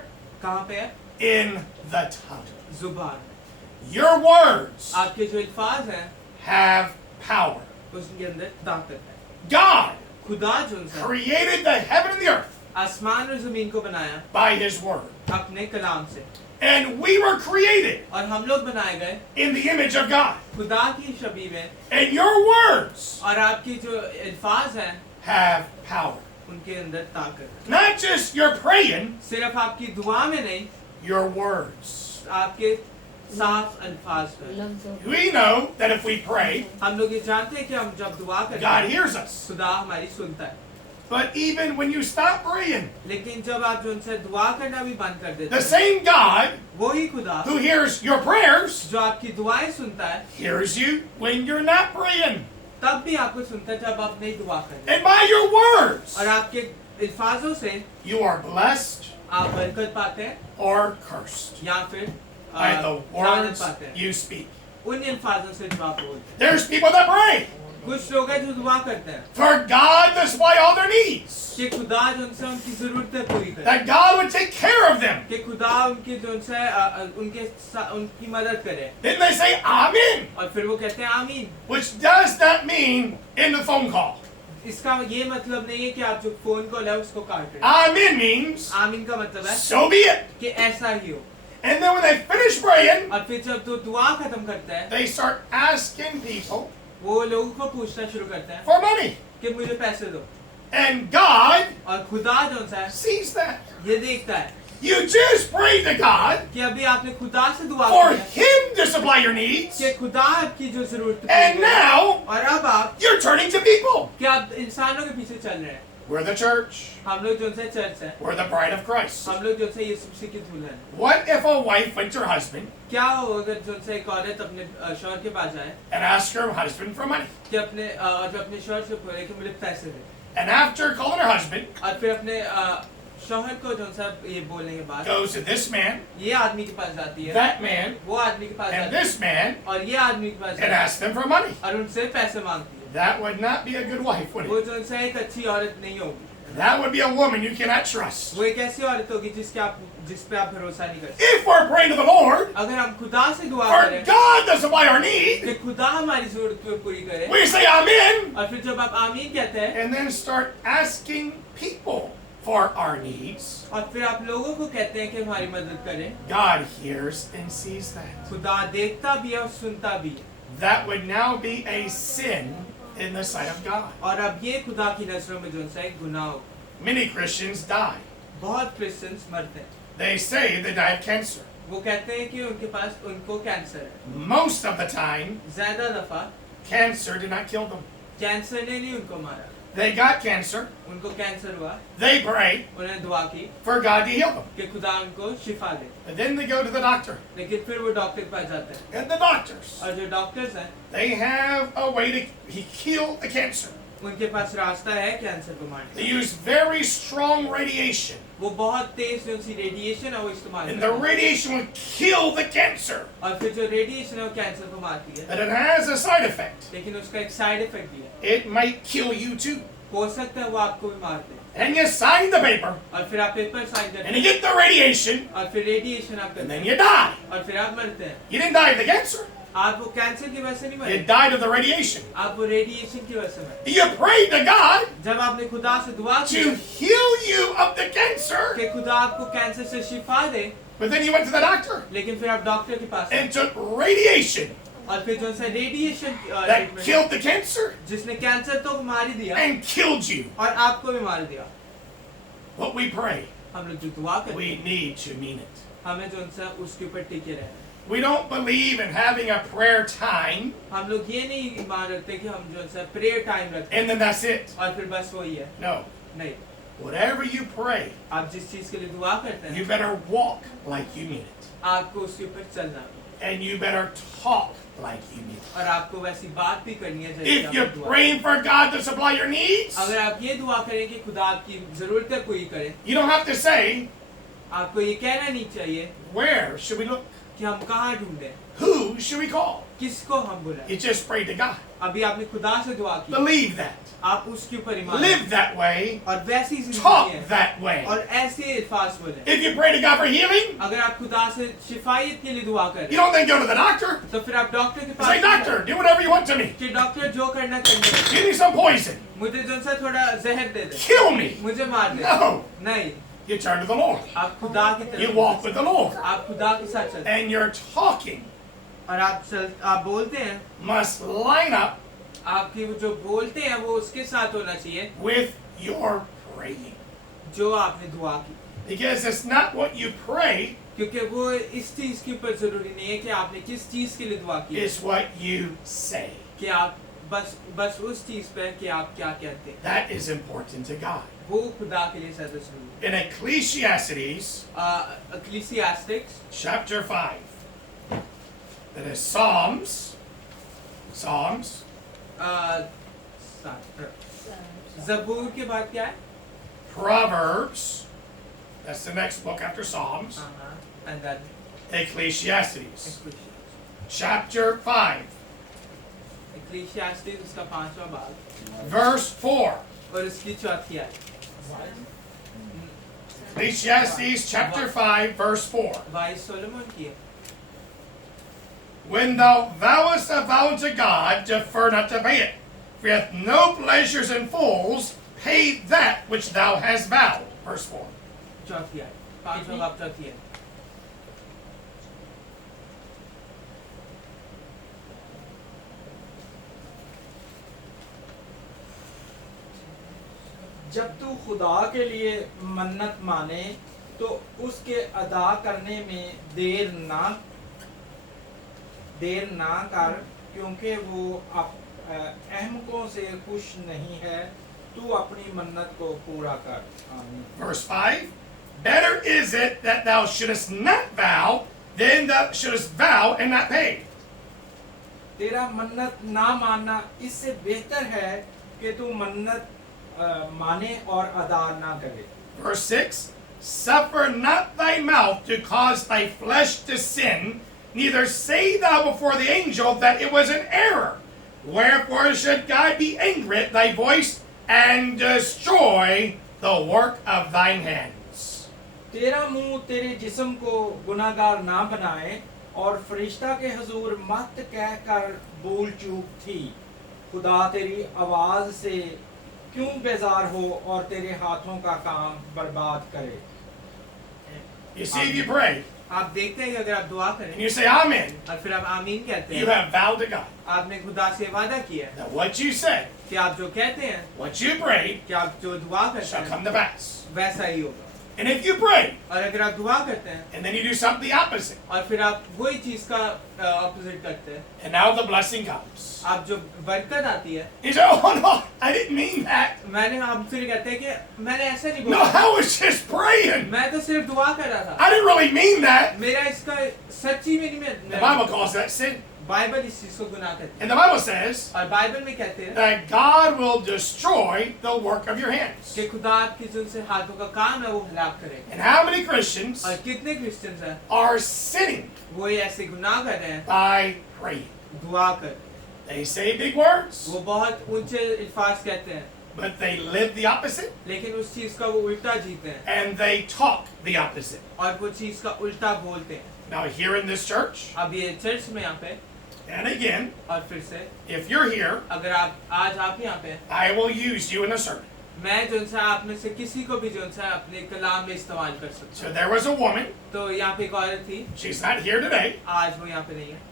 कहाँ पे है In the tongue. जुबान Your words आपके जो अल्फाज हैं have power. उसके अंदर ताकत है God खुदा जो उनसे created the heaven and the earth आसमान और जमीन को बनाया by His word. अपने कलाम से And we were created और हम लोग बनाए गए in the image of God. खुदा की छवि में And your words और आपकी जो अल्फाज हैं have power. उनके अंदर ताकत है Not just your praying, सिर्फ आपकी दुआ में नहीं your words. आपके साफ अल्फाज में We know that if we pray, हम लोग ये जानते हैं कि हम जब दुआ करते God हैं hears us. खुदा हमारी सुनता है But even when you stop praying, लेकिन जब आप जो उनसे दुआ करना भी बंद कर देते the हैं same God वही खुदा who hears your prayers जो आपकी दुआएं सुनता है hears you when you're not praying. तब भी आपको सुनता है जब आप नहीं दुआ करते And by your words, और आपके अल्फाजों से you are blessed आप बरकत पाते हैं or cursed या फिर by the लानत words पाते हैं you speak. उन अल्फाजों से जो आप बोलते हैं There's people that pray कुछ लोग हैं जो दुआ करते हैं for God to supply all their needs, कि खुदा जो उनसे उनकी जरूरतें पूरी करे that God would take care of them. कि खुदा उनकी जो उनसे उनकी मदद करे Then they say Amen, और फिर वो कहते हैं आमीन which does not mean in the phone call. इसका ये मतलब नहीं है कि आप जो फोन कॉल है उसको काट रहे हैं Amen means आमीन का मतलब है so be it. कि ऐसा ही हो And then when they finish praying, और फिर जब तो दुआ खत्म करता है they start asking people वो लोगों को पूछना शुरू करते हैं for money. कि मुझे पैसे दो And God और खुदा जो है sees that. ये देखता है You just prayed to God कि अभी आपने खुदा से दुआ for की है Him to supply your needs, कि खुदा आपकी जो जरूरत and now और अब आप you're turning to people. कि आप इंसानों के पीछे चल रहे हैं We're the church. हम लोग जो से चर्च है We're the bride of Christ. हम लोग जो से यीशु मसीह की दुल्हन है What if a wife went to her husband क्या हो अगर जो से एक औरत अपने शौहर के पास जाए and asked her husband for money? कि अपने और जो अपने शौहर से बोले कि मुझे पैसे दे And after calling her husband, और फिर अपने शौहर को जो सा ये बोलने के बाद goes to this man, ये आदमी के पास जाती है that man, वो आदमी के पास and जाती है this man, और ये आदमी के पास and जाती है asks them for money. और उनसे पैसे मांगती है That would not be a good wife, would वो it? जो उनसे एक अच्छी औरत नहीं होगी That would be a woman you cannot trust. वो एक ऐसी औरत होगी जिस पे आप भरोसा नहीं कर सकते If we're praying to the Lord अगर हम खुदा से दुआ for करें God to supply our need, कि खुदा हमारी जरूरत को पूरी करे we say Amen, और फिर जब आप आमीन कहते हैं and then start asking people for our needs. और फिर आप लोगों को कहते हैं कि हमारी मदद करें God hears and sees that. खुदा देखता भी है और सुनता भी है That would now be a sin in the sight of God. और अब ये खुदा की नजरों में जो सा एक गुनाह होगा Many Christians die. बहुत क्रिश्चियंस मरते हैं They say they die of cancer. वो कहते हैं कि उनके पास उनको कैंसर है Most of the time, ज्यादा दफा cancer did not kill them. Cancer ने नहीं उनको मारा They got cancer. उनको कैंसर हुआ They pray उन्होंने दुआ की for God to heal them. कि खुदा उनको शिफा दे But then they go to the doctor. लेकिन फिर वो डॉक्टर के पास जाते हैं And the doctors, और जो डॉक्टर्स हैं they have a way to kill the cancer. उनके पास रास्ता है कैंसर को मारने They use very strong radiation. वो बहुत तेज जो सी रेडिएशन है वो इस्तेमाल And the करते हैं radiation will kill the cancer. और फिर जो रेडिएशन है वो कैंसर को मारती है But it has a side effect. लेकिन उसका एक साइड इफेक्ट भी है It might kill you too. हो सकता है वो आपको भी मार दे And you sign the paper, और फिर आप पेपर साइन करते and you हैं get the radiation, और फिर रेडिएशन आप and करते then हैं you die. और फिर आप मरते हैं You didn't die of the cancer. आप वो कैंसर की वजह से नहीं You मरे died of the radiation. आप वो रेडिएशन की वजह से मरे You prayed to God जब आपने खुदा से दुआ की to heal you of the cancer, कि खुदा आपको कैंसर से शिफा दे but then you went to the doctor लेकिन फिर आप डॉक्टर के पास and took radiation और फिर जो सा radiation that killed the cancer जिसने कैंसर तो मार ही दिया and killed you. और आपको भी मार दिया What we pray, हम लोग जो दुआ करते we हैं need to mean it. हमें जो सा उसके ऊपर टिके रहना We don't believe in having a prayer time हम लोग ये नहीं मान रखते कि हम जो सा प्रेयर टाइम रखते हैं and then that's it. और फिर बस वही है No. नहीं Whatever you pray, आप जिस चीज के लिए दुआ करते you हैं better walk like you mean it. आपको उसके ऊपर चलना है And you better talk like you mean it. और आपको वैसी बात भी करनी है जैसे If आप you're दुआ praying for God to supply your needs, अगर आप ये दुआ करें कि खुदा आपकी जरूरतें पूरी करे you don't have to say, आपको ये कहना नहीं चाहिए where should we look? कि हम कहाँ ढूंढे Who should we call? किसको हम बुलाएं You just pray to God. अभी आपने खुदा से दुआ की Believe that. आप उसके ऊपर ईमान Live रखें। that way. और वैसी जिंदगी Talk है that way. और ऐसे अल्फाज बोले If you pray to God for healing, अगर आप खुदा से शिफायत के लिए दुआ you करें don't then go to the doctor. तो फिर आप डॉक्टर के You पास say, doctor, do whatever you want to me. कि डॉक्टर जो करना करने दे। Give me some poison. मुझे जो सा थोड़ा जहर दे दे Kill me. मुझे मार दे No. नहीं You turn to the Lord. आप खुदा की You तरफ walk with the Lord. आप खुदा के साथ चलते And your talking और आप बोलते हैं must line up आपकी वो जो बोलते हैं वो उसके साथ होना चाहिए with your praying. जो आपने दुआ की Because it's not what you pray, क्योंकि वो इस चीज के ऊपर जरूरी नहीं है कि आपने किस चीज के लिए दुआ की है it's what you say. कि आप बस उस चीज पे कि आप क्या कहते हैं That is important to God. वो खुदा के लिए ज्यादा जरूरी In Ecclesiastes है Ecclesiastics chapter 5, that is Psalms, जबूर के बाद क्या है Proverbs, that's the next book after Psalms, and then Ecclesiastes chapter 5, Ecclesiastes उसका 5वां भाग verse 4. और इसकी चौथी आयत Ecclesiastes chapter 5, verse 4. वाइस सोलोमन की है When thou vowest a vow to God, defer not to pay it. For he hath no pleasures in fools, pay that which thou hast vowed. Verse 4. चौथी आयत 5वां भाग चौथी आयत जब तू खुदा के लिए मन्नत माने तो उसके अदा करने में देर ना कर क्योंकि वो अहमकों से खुश नहीं है तू अपनी मन्नत को पूरा कर आमीन। Verse 5. Better is it that thou shouldest not vow than thou shouldest vow and not pay. तेरा मन्नत ना मानना इससे बेहतर है कि तू मन्नत माने और अदा ना करे। Verse 6. Suffer not thy mouth to cause thy flesh to sin, neither say thou before the angel that it was an error. Wherefore should God be angry at thy voice and destroy the work of thine hands. तेरा मुंह तेरे जिस्म को गुनाहगार ना बनाए और फरिश्ता के हुजूर मत कह कर भूल चूक थी। खुदा तेरी आवाज से क्यों बेजार हो और तेरे हाथों का काम बर्बाद करे। You see, if you pray आप देखते हैं कि अगर आप दुआ and करें you say Amen, और फिर आप आमीन कहते you हैं have vowed to God आपने खुदा से वादा किया है that what you say, कि आप जो कहते हैं what you prayed, कि आप जो दुआ करते shall come हैं to pass. वैसा ही होगा And if you pray और अगर आप दुआ करते हैं and then you do something opposite, और फिर आप वही चीज का ऑपोजिट करते हैं and now the blessing comes, आप जो बरकत आती है you say, "Oh no, I didn't mean that. मैंने हम फिर कहते हैं कि मैंने ऐसा नहीं No, बोला I was just praying. मैं तो सिर्फ दुआ कर रहा था I didn't really mean that." मेरा इसका सच्ची में नहीं The मैं Bible calls that sin, Bible इस चीज को गुनाह कहती है and the Bible says और बाइबल में कहते हैं that God will destroy the work of your hands. कि खुदा आपके जो से हाथों का काम है वो हलाक करेगा And how many Christians और कितने क्रिश्चियंस हैं are sinning वो ये ऐसे गुनाह कर रहे हैं by praying? दुआ कर They say big words, वो बहुत ऊंचे अल्फाज कहते हैं but they live the opposite लेकिन उस चीज का वो उल्टा जीते हैं and they talk the opposite. और वो चीज का उल्टा बोलते हैं। Now, here in this church, अब ये चर्च में यहाँ पे and again, और फिर से if you're here, अगर आप आज आप यहाँ पे हैं, I will use you in a sermon. मैं जो सा आप में से किसी को भी जो सा अपने कलाम में इस्तेमाल कर सकता So there was a woman, हूँ। तो यहाँ पे एक औरत थी, she's not here today, आज वो यहाँ पे नहीं है,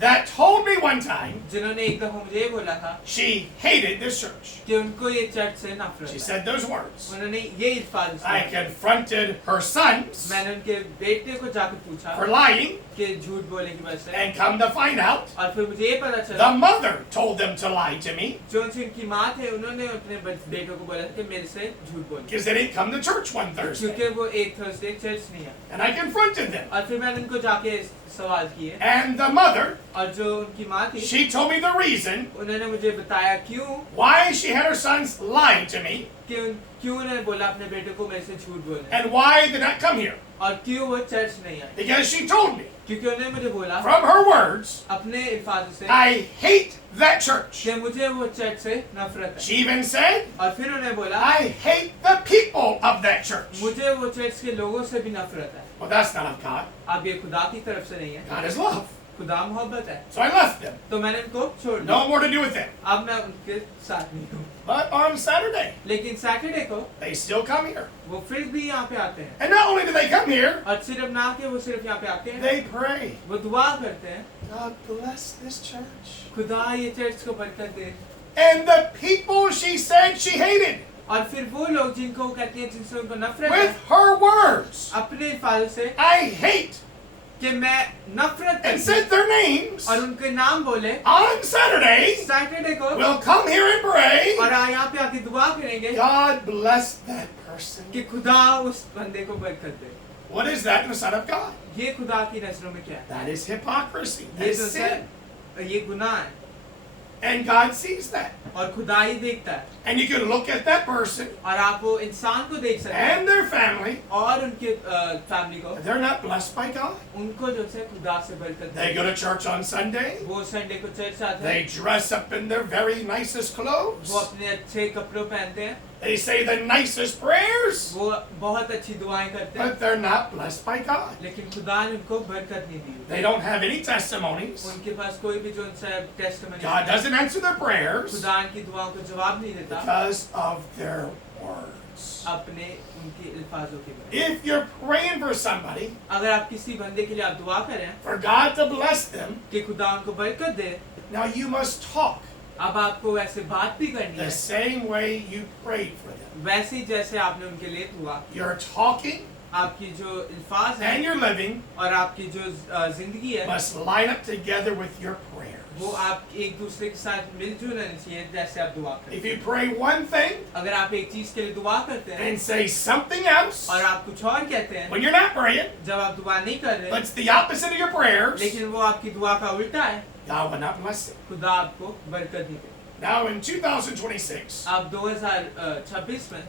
that told me one time जिन्होंने एक दफा मुझे ये बोला था she hated this church. कि उनको ये चर्च से नफरत She है। said those words. उन्होंने ये अल्फाज I इस्तेमाल किए। confronted her sons मैंने उनके बेटे को जाकर पूछा for lying, कि झूठ बोलने की वजह से, and come to find out, और फिर मुझे ये पता the चला mother told them to lie to me जो उनकी माँ थे उन्होंने अपने बेटों को बोला कि मेरे से झूठ बोल, because they didn't come to church one Thursday. क्योंकि वो एक थर्सडे चर्च नहीं है। And I confronted them. और फिर मैंने उनको जाके सवाल किए And the mother, और जो उनकी माँ थी she told me the reason उन्होंने मुझे बताया क्यों why she had her sons lie to me क्यों उन्होंने बोला अपने बेटे को मेरे से झूठ बोलने, and why they not come here. और क्यों वो चर्च नहीं आए, Because she told me, क्योंकि उन्होंने मुझे बोला from her words, अपने अल्फाजों से I hate that church. कि मुझे वो चर्च से नफरत है। She even said, और फिर उन्होंने बोला I hate the people of that church. मुझे वो चर्च के लोगों से भी नफरत है। Well, that's not of God. अब ये खुदा की तरफ से नहीं है, God is love. खुदा मोहब्बत है। So I left them. तो मैंने उनको छोड़ दिया, No more to do with them. अब मैं उनके साथ नहीं हूँ। But on Saturday, लेकिन सैटरडे को they still come here. वो फिर भी यहाँ पे आते हैं, And not only do they come here, और सिर्फ ना कि वो सिर्फ यहाँ पे आते हैं, they pray. वो दुआ करते हैं, God bless this church. खुदा ये चर्च को बरकत दे। And the people she said she hated, और फिर वो लोग जिनको वो कहती हैं जिनसे उनको नफरत है, with her words, अपने अल्फाजों से I hate, कि मैं नफरत and करती said their names, और उनके नाम बोले on Saturday, सैटरडे को, will come here and pray. और यहाँ पे आके दुआ करेंगे God bless that person. कि खुदा उस बंदे को बरकत दे। What is that in the Son of God? ये खुदा की नजरों में क्या है? That is hypocrisy. That ये is जो sin. है ये गुनाह है And God sees that. और खुदा ही देखता है, And you can look at that person और आप वो इंसान को देख सकते हैं and their family. और उनके फैमिली को, They're not blessed by God. उनको जो से खुदा से बरकत They दे। go to church on Sunday. वो संडे को चर्च आते They हैं, dress up in their very nicest clothes. वो अपने अच्छे कपड़ों पहनते हैं, They say the nicest prayers. वो बहुत अच्छी दुआएं करते हैं, But they're not blessed by God. लेकिन खुदा ने उनको बरकत नहीं दी। They don't have any testimonies. उनके पास कोई भी जो उनसे testimony, God doesn't answer their prayers खुदा की दुआओं को जवाब नहीं देता because of their words. अपने उनके अल्फाजों के वजह। If you're praying for somebody, अगर आप किसी बंदे के लिए आप दुआ करें for God to bless them, कि खुदा उनको बरकत दे, now you must talk अब आपको वैसे बात भी करनी the है, same way you prayed for them. वैसे ही जैसे आपने उनके लिए दुआ की। Your talking आपकी जो अल्फाज and है your living और आपकी जो जिंदगी है, must line up together with your prayers. वो आप एक दूसरे के साथ मिलजुल रहनी चाहिए जैसे आप दुआ करें। If you pray one thing अगर आप एक चीज के लिए दुआ करते हैं and say something else और आप कुछ और कहते हैं when you're not praying, जब आप दुआ नहीं कर रहे, but it's the opposite of your prayers, लेकिन वो आपकी दुआ का उल्टा है, God will not bless it. खुदा आपको बरकत नहीं दे। Now in 2026, अब 2026 में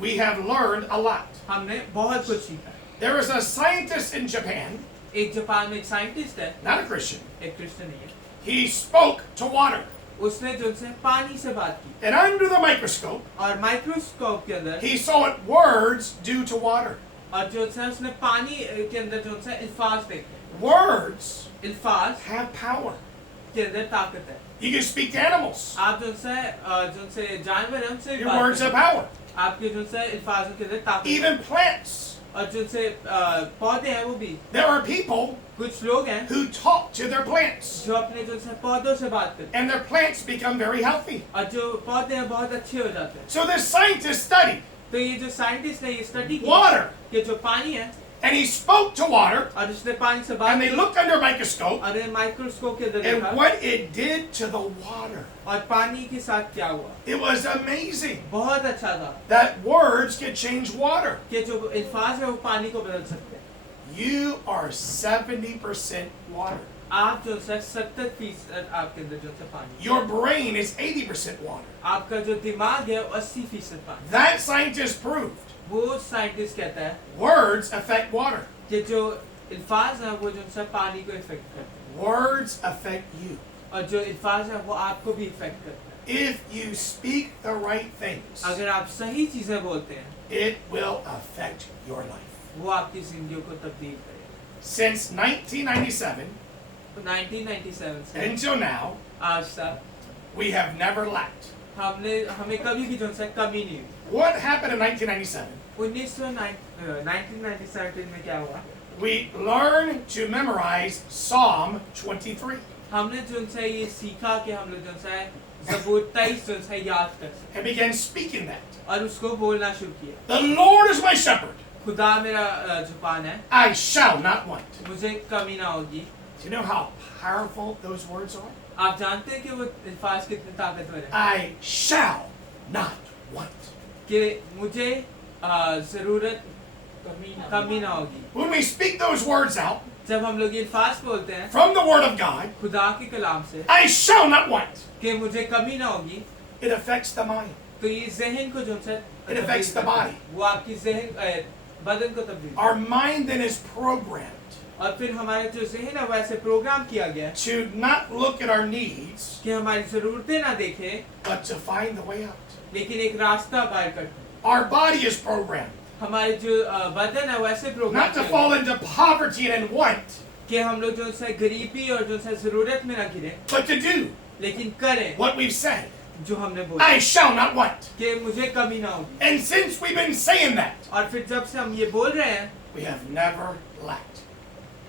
we have learned a lot. हमने बहुत कुछ सीखा है। There is a scientist in Japan, एक जापान में एक साइंटिस्ट है, not a Christian. एक क्रिश्चियन नहीं है, He spoke to water, उसने जो से पानी से बात की and under the microscope, और माइक्रोस्कोप के अंदर, he saw what words do to water. और जो से उसने पानी के अंदर जो से अल्फाज देखे, Words अल्फाज have power. के अंदर ताकत है। You can speak to animals. आप जो से जानवर हैं उनसे भी Your बात words have करें। power. आपके जो से अल्फाजों के अंदर ताकत है। Even plants. और जो से पौधे हैं वो भी, There are people कुछ लोग हैं who talk to their plants, जो अपने जो से पौधों से बात करते हैं and their plants become very healthy. और जो पौधे हैं बहुत अच्छे हो जाते हैं। So this scientist studied तो ये जो साइंटिस्ट ने ये स्टडी की water, कि जो पानी है and he spoke to water, और उसने पानी से बात and they की looked under a microscope, और ये माइक्रोस्कोप के अंदर and देखा what it did to the water. और पानी के साथ क्या हुआ, It was amazing बहुत अच्छा था that words could change water. कि जो अल्फाज है वो पानी को बदल सकते हैं। You are 70% water. आप जो है 70% आपके अंदर जो है पानी, Your brain is 80% water. आपका जो दिमाग है वो 80% पानी। That scientist proved वो साइंटिस्ट कहता है words affect water. कि जो अल्फाज है वो जो है पानी को इफेक्ट करते हैं Words affect you. और जो अल्फाज है वो आपको भी इफेक्ट करता है। If you speak the right things, अगर आप सही चीजें बोलते हैं, it will affect your life. वो आपकी जिंदगी को तब्दील करेगा। Since 1997 तो 1997 से until now, आज तक we have never lacked. हमें कभी भी जो है कमी नहीं हुई। What happened in 1997? 1997 में क्या हुआ? We learned to memorize Psalm 23. हमने जो है ये सीखा कि हम लोग जो है ज़बूर 23 जो है याद कर सकें And began speaking that. और उसको बोलना शुरू किया। The Lord is my shepherd. खुदा मेरा जुबान है, I shall not want. मुझे कमी ना होगी। Do you know how powerful those words are? आप जानते हैं कि वो अल्फाज कितने ताकतवर है I shall not want. कि मुझे ज़रूरत कमी ना होगी। When we speak those words out जब हम लोग ये अल्फाज बोलते हैं from the Word of God, खुदा के कलाम से I shall not want. कि मुझे कमी ना होगी, It affects the mind. तो ये ज़हन को जो है It affects the body. वो आपकी ज़हन बदन को तब्दील Our mind then is programmed और फिर हमारे जो ज़हन है वैसे प्रोग्राम किया गया है to not look at our needs, कि हमारी ज़रूरतें ना देखें but to find the way out. लेकिन एक रास्ता पार करते। Our body is programmed हमारे जो बदन है वैसे programme not to fall into poverty and want, कि हम लोग जो है गरीबी और जो है ज़रूरत में ना गिरे, but to do लेकिन करें what we've said. जो हमने बोला I shall not want. कि मुझे कमी ना होगी। And since we've been saying that, और फिर जब से हम ये बोल रहे हैं, we have never lacked.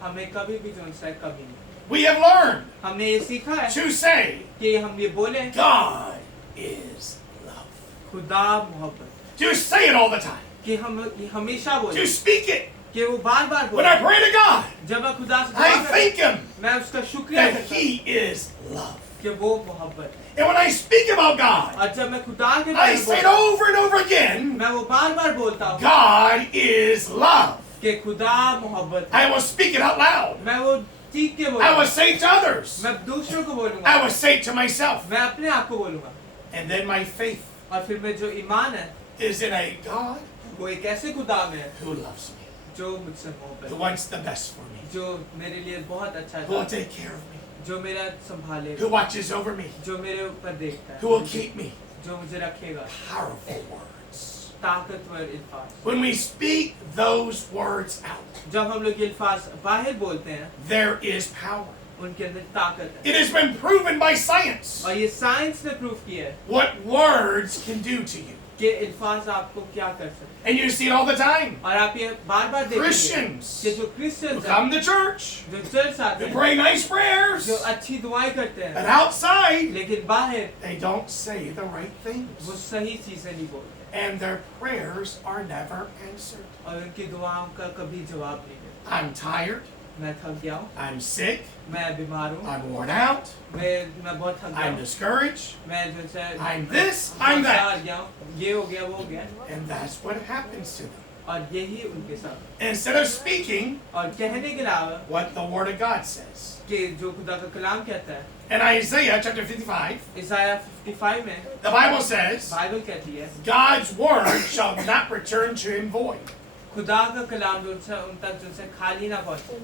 हमें कभी भी जो है कमी नहीं। We have learned हमने ये सीखा है to say, कि हम ये बोले God is love. खुदा मोहब्बत, To say it all the time. कि हम हमेशा To बोले speak it. कि वो बार बार When I बोले। pray to God, जब मैं खुदा से I दुआ करता thank Him हूं, मैं उसका शुक्रिया that करता हूं He is love. कि वो मोहब्बत है। And when I speak about God, और जब मैं खुदा के I बारे में say it बोलता हूं, over and over again, मैं वो बार बार बोलता हूँ God is love. कि खुदा मोहब्बत है। I will speak it out loud. मैं वो चीख के I will बोलूँगा, say it to others. मैं दूसरों को I बोलूँगा, will say it to myself. मैं अपने आप को बोलूँगा। And then my faith और फिर मैं जो ईमान है is in a God वो एक ऐसे खुदा में है who loves me, जो मुझसे मोहब्बत who है, wants the best for me, जो मेरे लिए बहुत अच्छा who will है, take care of me, जो मेरा संभालेगा, who watches over me, जो मेरे ऊपर देखता who will है, keep me. जो मुझे रखेगा। Powerful words. ताकतवर अल्फाज। When we speak those words out, जब हम लोग ये अल्फाज बाहर बोलते हैं, there is power. उनके अंदर ताकत है। It has been proven by science और ये साइंस ने प्रूफ किया है what words can do to you. कि अल्फाज आपको क्या कर सकते हैं। And you see it all the time. और आप ये बार बार देखेंगे Christians कि जो who क्रिश्चियंस come हैं, to church, जो चर्च आते who हैं, pray nice prayers, जो अच्छी दुआएं करते but हैं, outside, लेकिन बाहर they don't say the right वो things. सही चीजें नहीं बोलते And their prayers are never answered. और उनकी दुआओं का कभी जवाब नहीं देते। I'm tired. मैं थक गया हूँ, I'm sick. मैं बीमार हूँ, I'm worn out. मैं बहुत थक गया I'm हूँ, discouraged. मैं जो है I'm this, I'm that. हार गया हूँ, ये हो गया वो हो गया, And that's what happens to them. और यही उनके साथ। Instead of speaking और कहने के अलावा what the Word of God says. कि जो खुदा का कलाम कहता है, In Isaiah chapter 55, इसाया 55 में the Bible says, बाइबल कहती है God's word shall not return to him void. खुदा का कलाम जो है उन तक जो है खाली ना पहुंचे,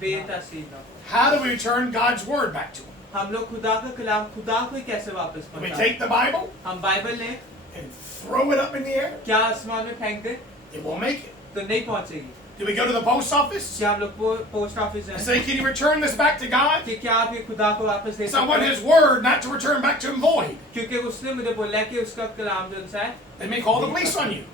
बेतासीर ना। How do we return God's word back to him? हम लोग खुदा का कलाम खुदा को ही कैसे वापस Do we पहुंचाएं? take the Bible हम बाइबल लें, and throw it up in the air? क्या आसमान में फेंक दें It won't make it. तो नहीं पहुंचेगी। Do we go to the post office क्या हम लोग पोस्ट ऑफिस and जाएं say, can you return this back to God? कि क्या आप ये खुदा को वापस दे Because I want सकते his हैं? word not to return back to him void. क्योंकि उसने मुझे बोला है कि उसका कलाम जो है They may call the police on you.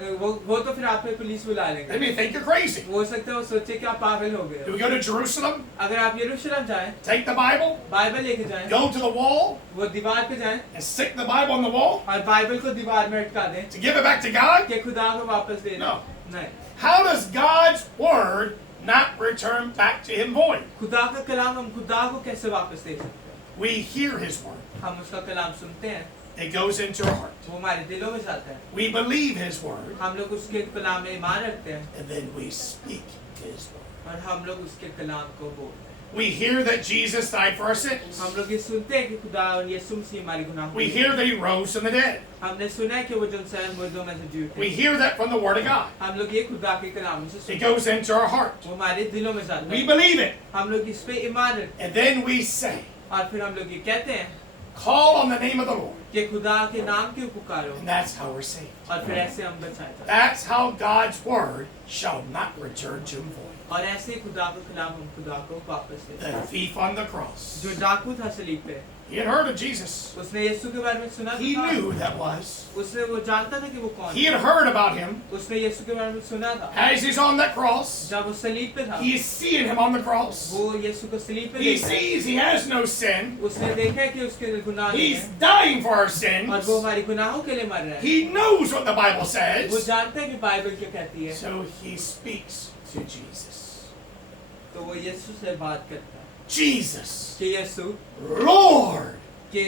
वो तो फिर आप पे पुलिस बुला They लेंगे। may think you're crazy. हो सकता है वो सोचे कि आप पागल हो गए Do हो। we go to Jerusalem, अगर आप यरूशलेम जाएं, take the Bible, बाइबल लेके जाएं, go to the wall, वो दीवार पे जाएं and stick the Bible on the wall और बाइबल को दीवार में अटका दें to give it back to God? कि खुदा को वापस दे दें? No. नहीं। How does God's word not return back to him void? खुदा का कलाम हम खुदा को कैसे वापस दे सकते हैं? We hear his word. हम उसका कलाम सुनते हैं, It goes into our heart. वो हमारे दिलों में जाता है, We believe his word, हम लोग उसके कलाम में ईमान रखते हैं and then we speak his word. और हम लोग उसके कलाम को बोलते हैं। We hear that Jesus died for our sins. हम लोग ये सुनते हैं कि खुदा और यीशु मसीह हमारे गुनाहों We को- hear that he rose from the dead. हमने सुना है कि वो जो इंसान मुर्दों में से जी उठे। We hear that from the word of God. हम लोग ये खुदा के कलाम से It सुनते हैं, goes into our heart. वो हमारे दिलों में जाता We है। believe it. हम लोग इस पे ईमान रखते हैं And then we say, और फिर हम लोग ये कहते हैं Call on the name of the Lord. कि खुदा के नाम क्यों पुकारो, And that's how we're saved. और फिर ऐसे हम बचाए जाते हैं। That's how God's word shall not return to him void. और ऐसे खुदा के खिलाफ हम खुदा को वापस लेते The हैं। thief on the cross. जो डाकू था सलीब पे, He had heard of Jesus. उसने यीशु के बारे में सुना He था, knew who that was. उसने वो जानता था कि वो कौन He है। had heard about him. उसने यीशु के बारे में सुना था। As he's on that cross, जब वो सलीब पे था, he's seeing him on the cross. वो यीशु को सलीब पे He देखा है। sees he has no sin. उसने देखा कि उसके गुनाह नहीं He's है, dying for our और sins. वो हमारी गुनाहों के लिए मर रहा है। He knows what the Bible वो says. जानता है कि बाइबल क्या कहती है, So he speaks to Jesus. तो वो यीशु से बात करता है Jesus, कि यीशु, Lord, कि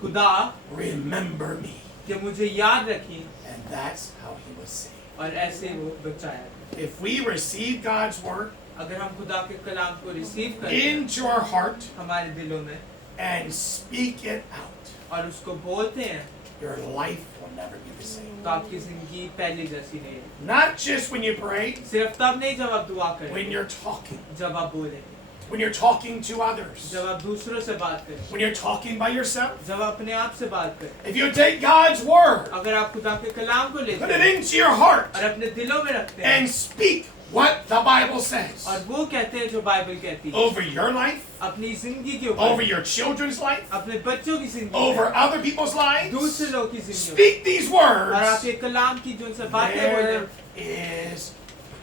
खुदा, remember me. कि मुझे याद रखी, And that's how he was saved. और ऐसे वो बचाया। If we receive God's word अगर हम खुदा के कलाम को रिसीव करते हैं into our heart हमारे दिलों में and speak it out, और उसको बोलते हैं, your life will never be the same. तो आपकी जिंदगी पहले जैसी नहीं है। Not just when you pray, सिर्फ तब नहीं जब आप दुआ when करें, you're talking, जब आप बोलें, when you're talking to others, जब आप दूसरों से बात करें, when you're talking by yourself. जब आप अपने आप से बात करें। If you take God's word, अगर आप खुदा के कलाम को put लेते it हैं into your heart, और अपने दिलों में रखते हैं and speak what the Bible says और वो कहते हैं जो बाइबल कहती है, over your life, अपनी जिंदगी के over ऊपर, your children's life, अपने बच्चों की जिंदगी over में, other people's lives. दूसरे लोगों की जिंदगी में, Speak these और आप words. ये कलाम की जो उनसे बातें बोले, There is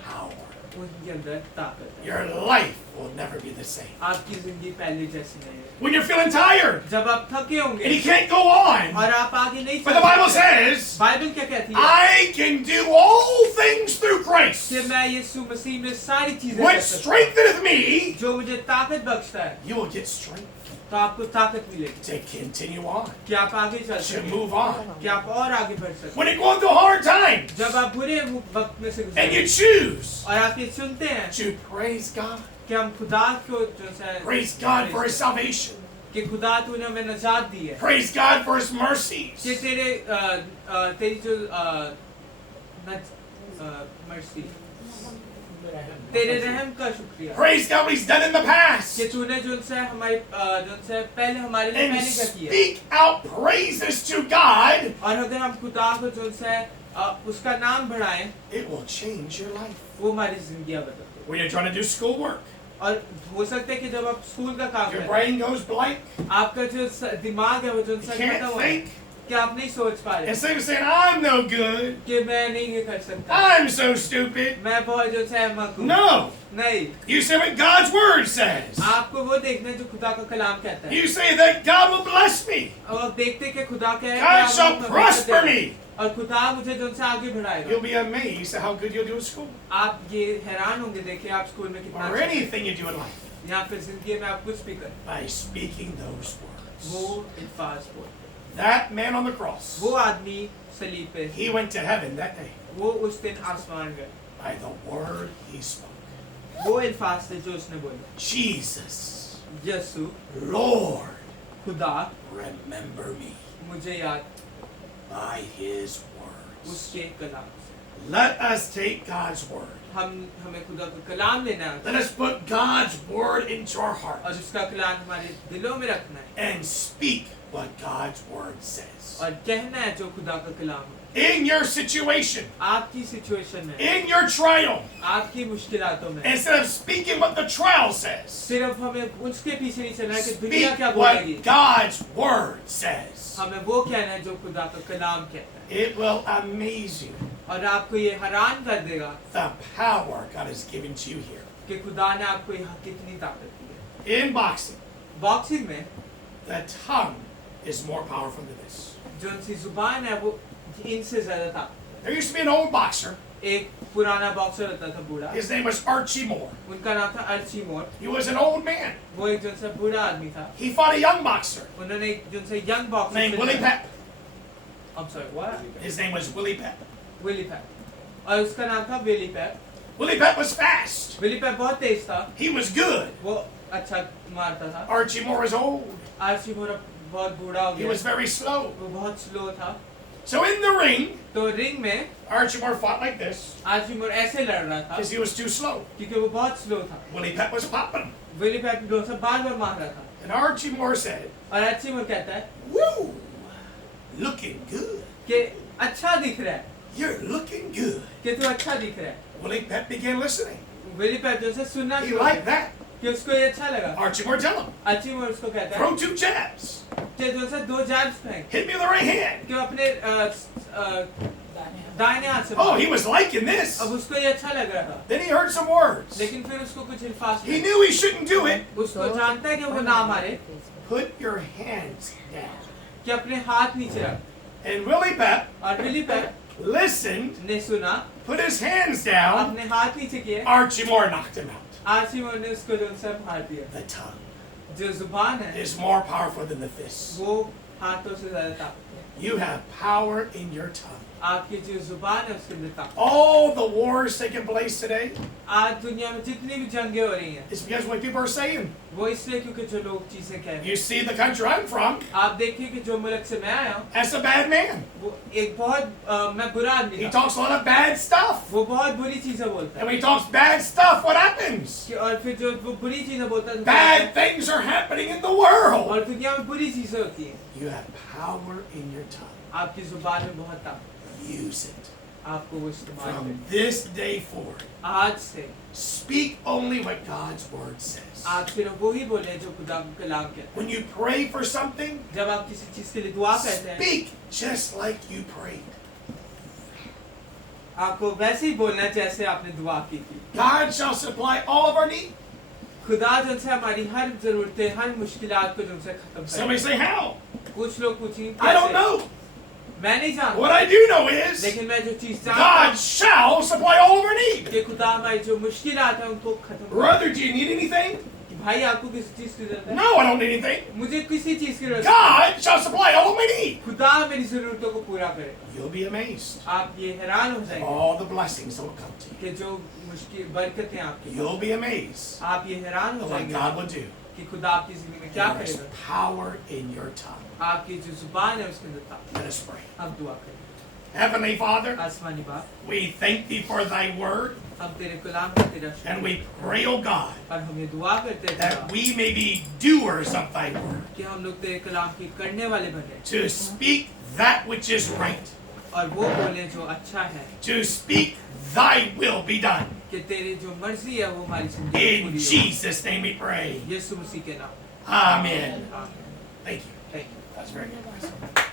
power. उनके अंदर ताकत है। Your life will never be the same. आपकी जिंदगी पहले जैसी नहीं है। When you're feeling tired जब आप थके and you होंगे can't go on, और आप आगे नहीं but the Bible चल सकते, says, बाइबल क्या कहती है I can do all things through Christ, कि मैं यीशु मसीह में सारी चीजें which कर सकता strengtheneth me. हूं, जो मुझे ताकत बख्शता है, You will get strength तो आपको ताकत मिलेगी to continue on, कि आप आगे चल to सकें, move on. कि आप और आगे बढ़ सकें। When you're going through hard times जब आप बुरे वक्त में से and you गुजरे choose और आप ये चुनते हैं to praise God, कि हम खुदा को जो है praise God for His salvation, कि खुदा तूने हमें नजात दी है, praise God for His mercies, कि तेरी जो मर्सी, तेरे रहम का शुक्रिया praise God what He's done in the past, कि तूने जो उनसे हमारे जो उनसे पहले हमारे लिए and पहले क्या किया, speak out praises to God. और अगर हम खुदा को जो उनसे उसका नाम बढ़ाएं, It will change your life. वो हमारी जिंदगियां बदलते When you're trying to do schoolwork, हैं। और हो सकता है कि जब आप स्कूल का काम your करें, brain goes blank, आपका जो दिमाग है वो जो you उनसे can't खत्म हो think. कि आप नहीं सोच पा रहे Instead of saying, I'm no good, कि मैं नहीं ये कर सकता, I'm so stupid. मैं बहुत जो सहमत हूँ, No. नहीं, You say what God's Word says. आपको वो देखना है जो खुदा का कलाम कहता है, You say that God will bless me. और आप देखते हैं कि खुदा क्या है, God कि shall आप prosper me. और खुदा मुझे जो उनसे आगे बढ़ाएगा। You'll be amazed at how good you'll do in school आप ये हैरान होंगे देखिए आप स्कूल में कितना or अच्छा anything you do in life करते हैं। या फिर जिंदगी में आप कुछ भी करें, by speaking those वो words. अल्फाज बोलते हैं। That man on the cross, वो आदमी सलीब पे, he went to heaven that day वो उस दिन आसमान गए, by the word he spoke. वो अल्फाज थे जो उसने बोले, Jesus, यीशु, Lord, खुदा remember me मुझे याद by his words. उसके कलाम से। Let us take God's word. हमें खुदा का कलाम लेना है Let us put God's word into our और heart उसका कलाम हमारे दिलों में रखना है and speak what God's word says. और कहना है जो खुदा का कलाम है। In your situation, आपकी सिचुएशन में, in your trial, आपकी मुश्किलातों में, instead of speaking what the trial says, सिर्फ हमें उसके पीछे नहीं चलना है कि दुनिया speak क्या बोलेगी, what God's word says. हमें वो कहना है जो खुदा का कलाम कहता है। It will amaze you और आपको ये हैरान कर देगा the power God has given to you here. कि खुदा ने आपको यहाँ कितनी ताकत दी है। In boxing, बॉक्सिंग में the tongue is more powerful than this. जो उनकी जुबान है वो इनसे ज्यादा ताकत। There used to be an old boxer. एक पुराना बॉक्सर होता था बूढ़ा, His name was Archie Moore. उनका नाम था अर्ची मोर। He was an old man. वो एक जो से बूढ़ा आदमी था, He fought a young boxer उन्होंने एक जो से young boxer named Willie Pep. I'm sorry, what? His name was Willie Pep. Willie Pep, और उसका नाम था Willie Pep. Willie Pep was fast. Willie Pep बहुत तेज था, He was good. वो अच्छा मारता था। Archie Moore was old. Archie Moore बहुत बूढ़ा हो He गया, was very slow. वो बहुत स्लो था। So in the ring, तो रिंग में Archie Moore fought like this Archie Moore ऐसे लड़ रहा था because he was too slow. क्योंकि वो बहुत स्लो था। Willie Pep was popping him. Willie Pep जो से बार बार मार रहा था। And Archie Moore said, और अच्छी मोर कहता है "Woo, looking good. कि अच्छा दिख रहा है, You're looking good." कि तू अच्छा दिख रहा है। Willie Pep began listening. Willie Pep जो से सुनना He शुरू liked किया that. कि उसको ये अच्छा लगा। Archie Moore tell him, अच्छी मोर उसको कहता है "Throw 2 jabs. कि जो से 2 जैब्स फेंक Hit me with the right hand." कि वो अपने दाहिने हाथ से Oh, he was liking this. अब उसको ये अच्छा लग रहा था, Then he heard some words. लेकिन फिर उसको कुछ अल्फाज He knew he shouldn't do it. उसको जानता है कि वो ना मारे, Put your hands down. कि अपने हाथ नीचे रख। And Willie Pep और विली पेप listened, ने सुना, put his hands down. अपने हाथ नीचे किए, Archie Moore knocked him out. Archie Moore ने उसको जो से मार दिया। The tongue जो जुबान है is more powerful than the fist. वो हाथों से ज्यादा ताकत, You have power in your tongue. आपकी जो जुबान है उसके अंदर ताकत। All the wars taking place today आज दुनिया में जितनी भी जंगें हो रही हैं, is because what people are saying. वो इसलिए क्योंकि जो लोग चीजें कह रहे हैं। You see the country I'm from, आप देखिए कि जो मुल्क से मैं आया हूँ, that's a bad man. वो एक बहुत मैं बुरा आदमी He था। talks a lot of bad stuff. वो बहुत बुरी चीजें बोलता है। And when he talks bad stuff, what happens? और फिर जो वो बुरी चीजें बोलता है तो Bad things are happening in the world. और दुनिया में बुरी चीजें होती हैं। You have power in your tongue. आपकी जुबान में बहुत ताकत, Use it. आपको वो इस्तेमाल From करें। this day forward, आज से speak only what God's word says. आप सिर्फ वो ही बोले जो खुदा का कलाम कहता है। When you pray for something, जब आप किसी चीज के लिए दुआ करते हैं, speak just like you prayed. आपको वैसे ही बोलना है जैसे आपने दुआ की थी। God shall supply all of our need. खुदा जो से हमारी हर जरूरतें, हर मुश्किलात को जो से खत्म Somebody करे। say how? कुछ लोग पूछेंगे I don't कैसे? know. मैं नहीं जानता, What I do know is लेकिन मैं जो चीज जानता God हूँ shall supply all of our need. कि खुदा हमारी जो मुश्किलात है उनको खत्म करे। Brother, do you need anything? भाई आपको किसी चीज की जरूरत है? No, I don't need anything. मुझे किसी चीज की जरूरत है। God shall supply all of my need. खुदा मेरी जरूरतों को पूरा करे। You'll be amazed. आप ये हैरान हो जाएंगे All the blessings that will come to you. कि जो मुश्किल बरकतें आपकी, You'll be amazed आप ये हैरान हो at what जाएंगे God will do. कि खुदा आपकी जिंदगी में क्या There is करेगा। power in your tongue. आपकी जो जुबान है उसके अंदर ताकत। Let us pray. अब दुआ करें। Heavenly Father, आसमानी बाप, we thank thee for thy word, हम तेरे कलाम का तेरा शुक्र and we pray, O God, और हम ये दुआ करते हैं that खुदा, we may be doers of thy word, कि हम लोग तेरे कलाम की करने वाले बने to speak that which is right, और वो बोले जो अच्छा है, to speak thy will be done. कि तेरी जो मर्जी है वो हमारी जिंदगी में In पूरी हो। Jesus' name we pray. यीशु मसीह के नाम। Amen. आमीन। Thank you. Thank you. That's very good.